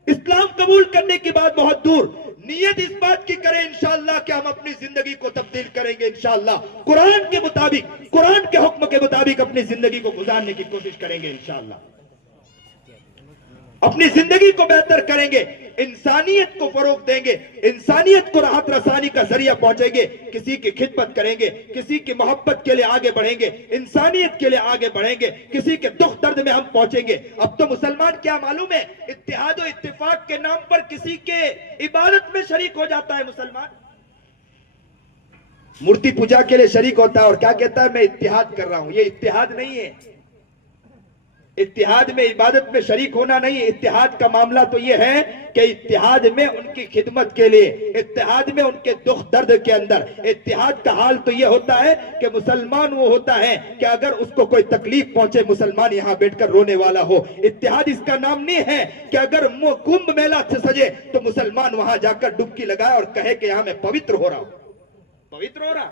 اسلام قبول کرنے کی بات بہت دور، نیت اس بات کی کریں انشاءاللہ کہ ہم اپنی زندگی کو تبدیل کریں گے انشاءاللہ، قرآن کے مطابق، قرآن کے حکم کے مطابق اپنی زندگی کو گزارنے کی کوشش کریں گے انشاءاللہ، اپنی زندگی کو بہتر کریں گے، انسانیت کو فروغ دیں گے، انسانیت کو راحت رسانی کا ذریعہ پہنچیں گے، کسی کی خدمت کریں گے، کسی کی محبت کے لیے آگے بڑھیں گے، انسانیت کے لیے آگے بڑھیں گے، کسی کے دکھ درد میں ہم پہنچیں گے۔ اب تو مسلمان کیا معلوم ہے، اتحاد و اتفاق کے نام پر کسی کے عبادت میں شریک ہو جاتا ہے مسلمان، مورتی پوجا کے لیے شریک ہوتا ہے اور کیا کہتا ہے میں اتحاد کر رہا ہوں۔ یہ اتحاد نہیں ہے، اتحاد میں عبادت میں شریک ہونا نہیں، اتحاد کا معاملہ تو یہ ہے کہ اتحاد میں ان کی خدمت کے لیے، اتحاد میں ان کے دکھ درد کے اندر، اتحاد کا حال تو یہ ہوتا ہے کہ مسلمان وہ ہوتا ہے کہ اگر اس کو کوئی تکلیف پہنچے مسلمان یہاں بیٹھ کر رونے والا ہو۔ اتحاد اس کا نام نہیں ہے کہ اگر کمبھ میلہ سے سجے تو مسلمان وہاں جا کر ڈبکی لگائے اور کہے کہ یہاں میں پوتر ہو رہا ہوں، پوتر ہو رہا۔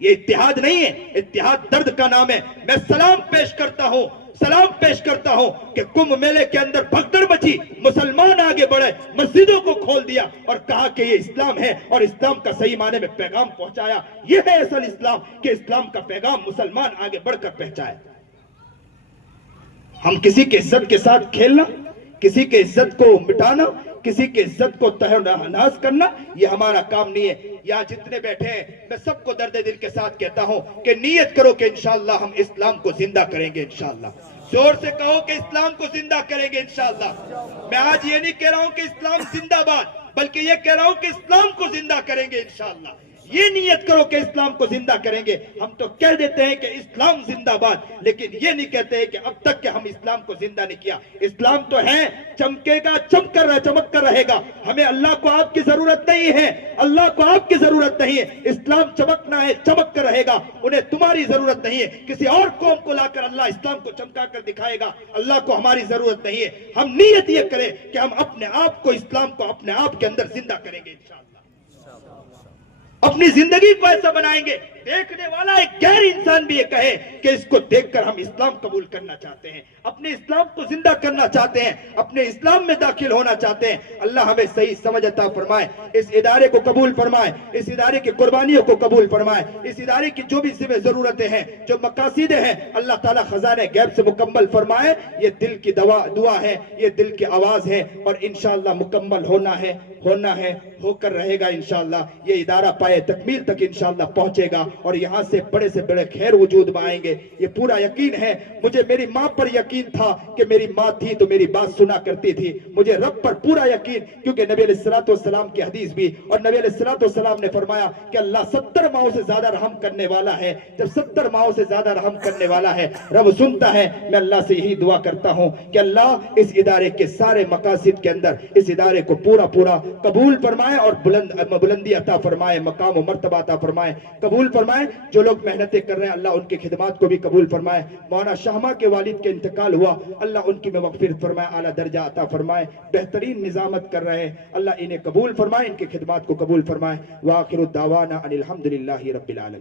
یہ اتحاد نہیں ہے، اتحاد درد کا نام ہے۔ میں سلام پیش کرتا ہوں کہ کمبھ میلے کے اندر بھگدڑ مچی، مسلمان آگے بڑھے، مسجدوں کو کھول دیا اور کہا کہ یہ اسلام ہے اور اسلام کا صحیح معنی میں پیغام پہنچایا۔ یہ ہے اصل اسلام کہ اسلام کا پیغام مسلمان آگے بڑھ کر پہنچائے۔ ہم کسی کے عزت کے ساتھ کھیلنا، کسی کے عزت کو مٹانا، کسی کے عزت کو تہناز کرنا یہ ہمارا کام نہیں ہے۔ یا جتنے بیٹھے ہیں میں سب کو درد دل کے ساتھ کہتا ہوں کہ نیت کرو کہ انشاءاللہ ہم اسلام کو زندہ کریں گے انشاءاللہ۔ زور سے کہو کہ اسلام کو زندہ کریں گے انشاءاللہ۔ میں آج یہ نہیں کہہ رہا ہوں کہ اسلام زندہ باد، بلکہ یہ کہہ رہا ہوں کہ اسلام کو زندہ کریں گے انشاءاللہ۔ یہ نیت کرو کہ اسلام کو زندہ کریں گے۔ ہم تو کہہ دیتے ہیں کہ اسلام زندہ باد، لیکن یہ نہیں کہتے ہیں کہ اب تک کہ ہم اسلام کو زندہ نہیں کیا۔ اسلام تو ہے، چمکے گا، چمک کر رہے گا۔ ہمیں اللہ کو آپ کی ضرورت نہیں ہے، اللہ کو آپ کی ضرورت نہیں ہے۔ اسلام چمکنا ہے، چمک کر رہے گا، انہیں تمہاری ضرورت نہیں ہے۔ کسی اور قوم کو لا کر اللہ اسلام کو چمکا کر دکھائے گا، اللہ کو ہماری ضرورت نہیں ہے۔ ہم نیت یہ کریں کہ ہم اپنے آپ کو، اسلام کو اپنے آپ کے اندر زندہ کریں گے انشاءاللہ، اپنی زندگی کو ایسا بنائیں گے دیکھنے والا ایک غیر انسان بھی یہ کہے کہ اس کو دیکھ کر ہم اسلام قبول کرنا چاہتے ہیں، اپنے اسلام کو زندہ کرنا چاہتے ہیں، اپنے اسلام میں داخل ہونا چاہتے ہیں۔ اللہ ہمیں صحیح سمجھ عطا فرمائے، اس ادارے کو قبول فرمائے، اس ادارے کی قربانیوں کو قبول فرمائے، اس ادارے کی جو بھی ضرورتیں ہیں، جو مقاصد ہیں، اللہ تعالیٰ خزانے غیب سے مکمل فرمائے۔ یہ دل کی دعا ہے، یہ دل کی آواز ہے اور انشاءاللہ مکمل ہونا ہے، ہو کر رہے گا انشاءاللہ۔ یہ ادارہ پائے تکمیل تک انشاءاللہ پہنچے گا اور یہاں سے بڑے سے بڑے خیر وجود میں آئیں گے، یہ پورا یقین ہے مجھے۔ میری ماں پر یقین تھا کہ میری ماں تھی تو میری بات سنا کرتی تھی، مجھے رب پر پورا یقین، کیونکہ نبی علیہ الصلوۃ والسلام کی حدیث بھی، اور نبی علیہ الصلوۃ والسلام نے فرمایا کہ اللہ 70 ماؤں سے زیادہ رحم کرنے والا ہے۔ جب 70 ماؤں سے زیادہ رحم کرنے والا ہے، رب سنتا ہے۔ میں اللہ سے یہی دعا کرتا ہوں کہ اللہ اس ادارے کے سارے مقاصد کے اندر اس ادارے کو پورا قبول فرمائے اور بلندی عطا فرمائے، مقام و مرتبہ عطا فرمائے، قبول فرمائے۔ جو لوگ محنتیں کر رہے ہیں اللہ ان کی خدمات کو بھی قبول فرمائے۔ مولانا شاہمہ کے والد کے انتقال ہوا، اللہ ان کی مغفرت فرمائے، اعلیٰ درجہ عطا فرمائے۔ بہترین نظامت کر رہے ہیں، اللہ انہیں قبول فرمائے، ان کی خدمات کو قبول فرمائے۔ وآخر الدعوانا ان الحمدللہ رب العالمین۔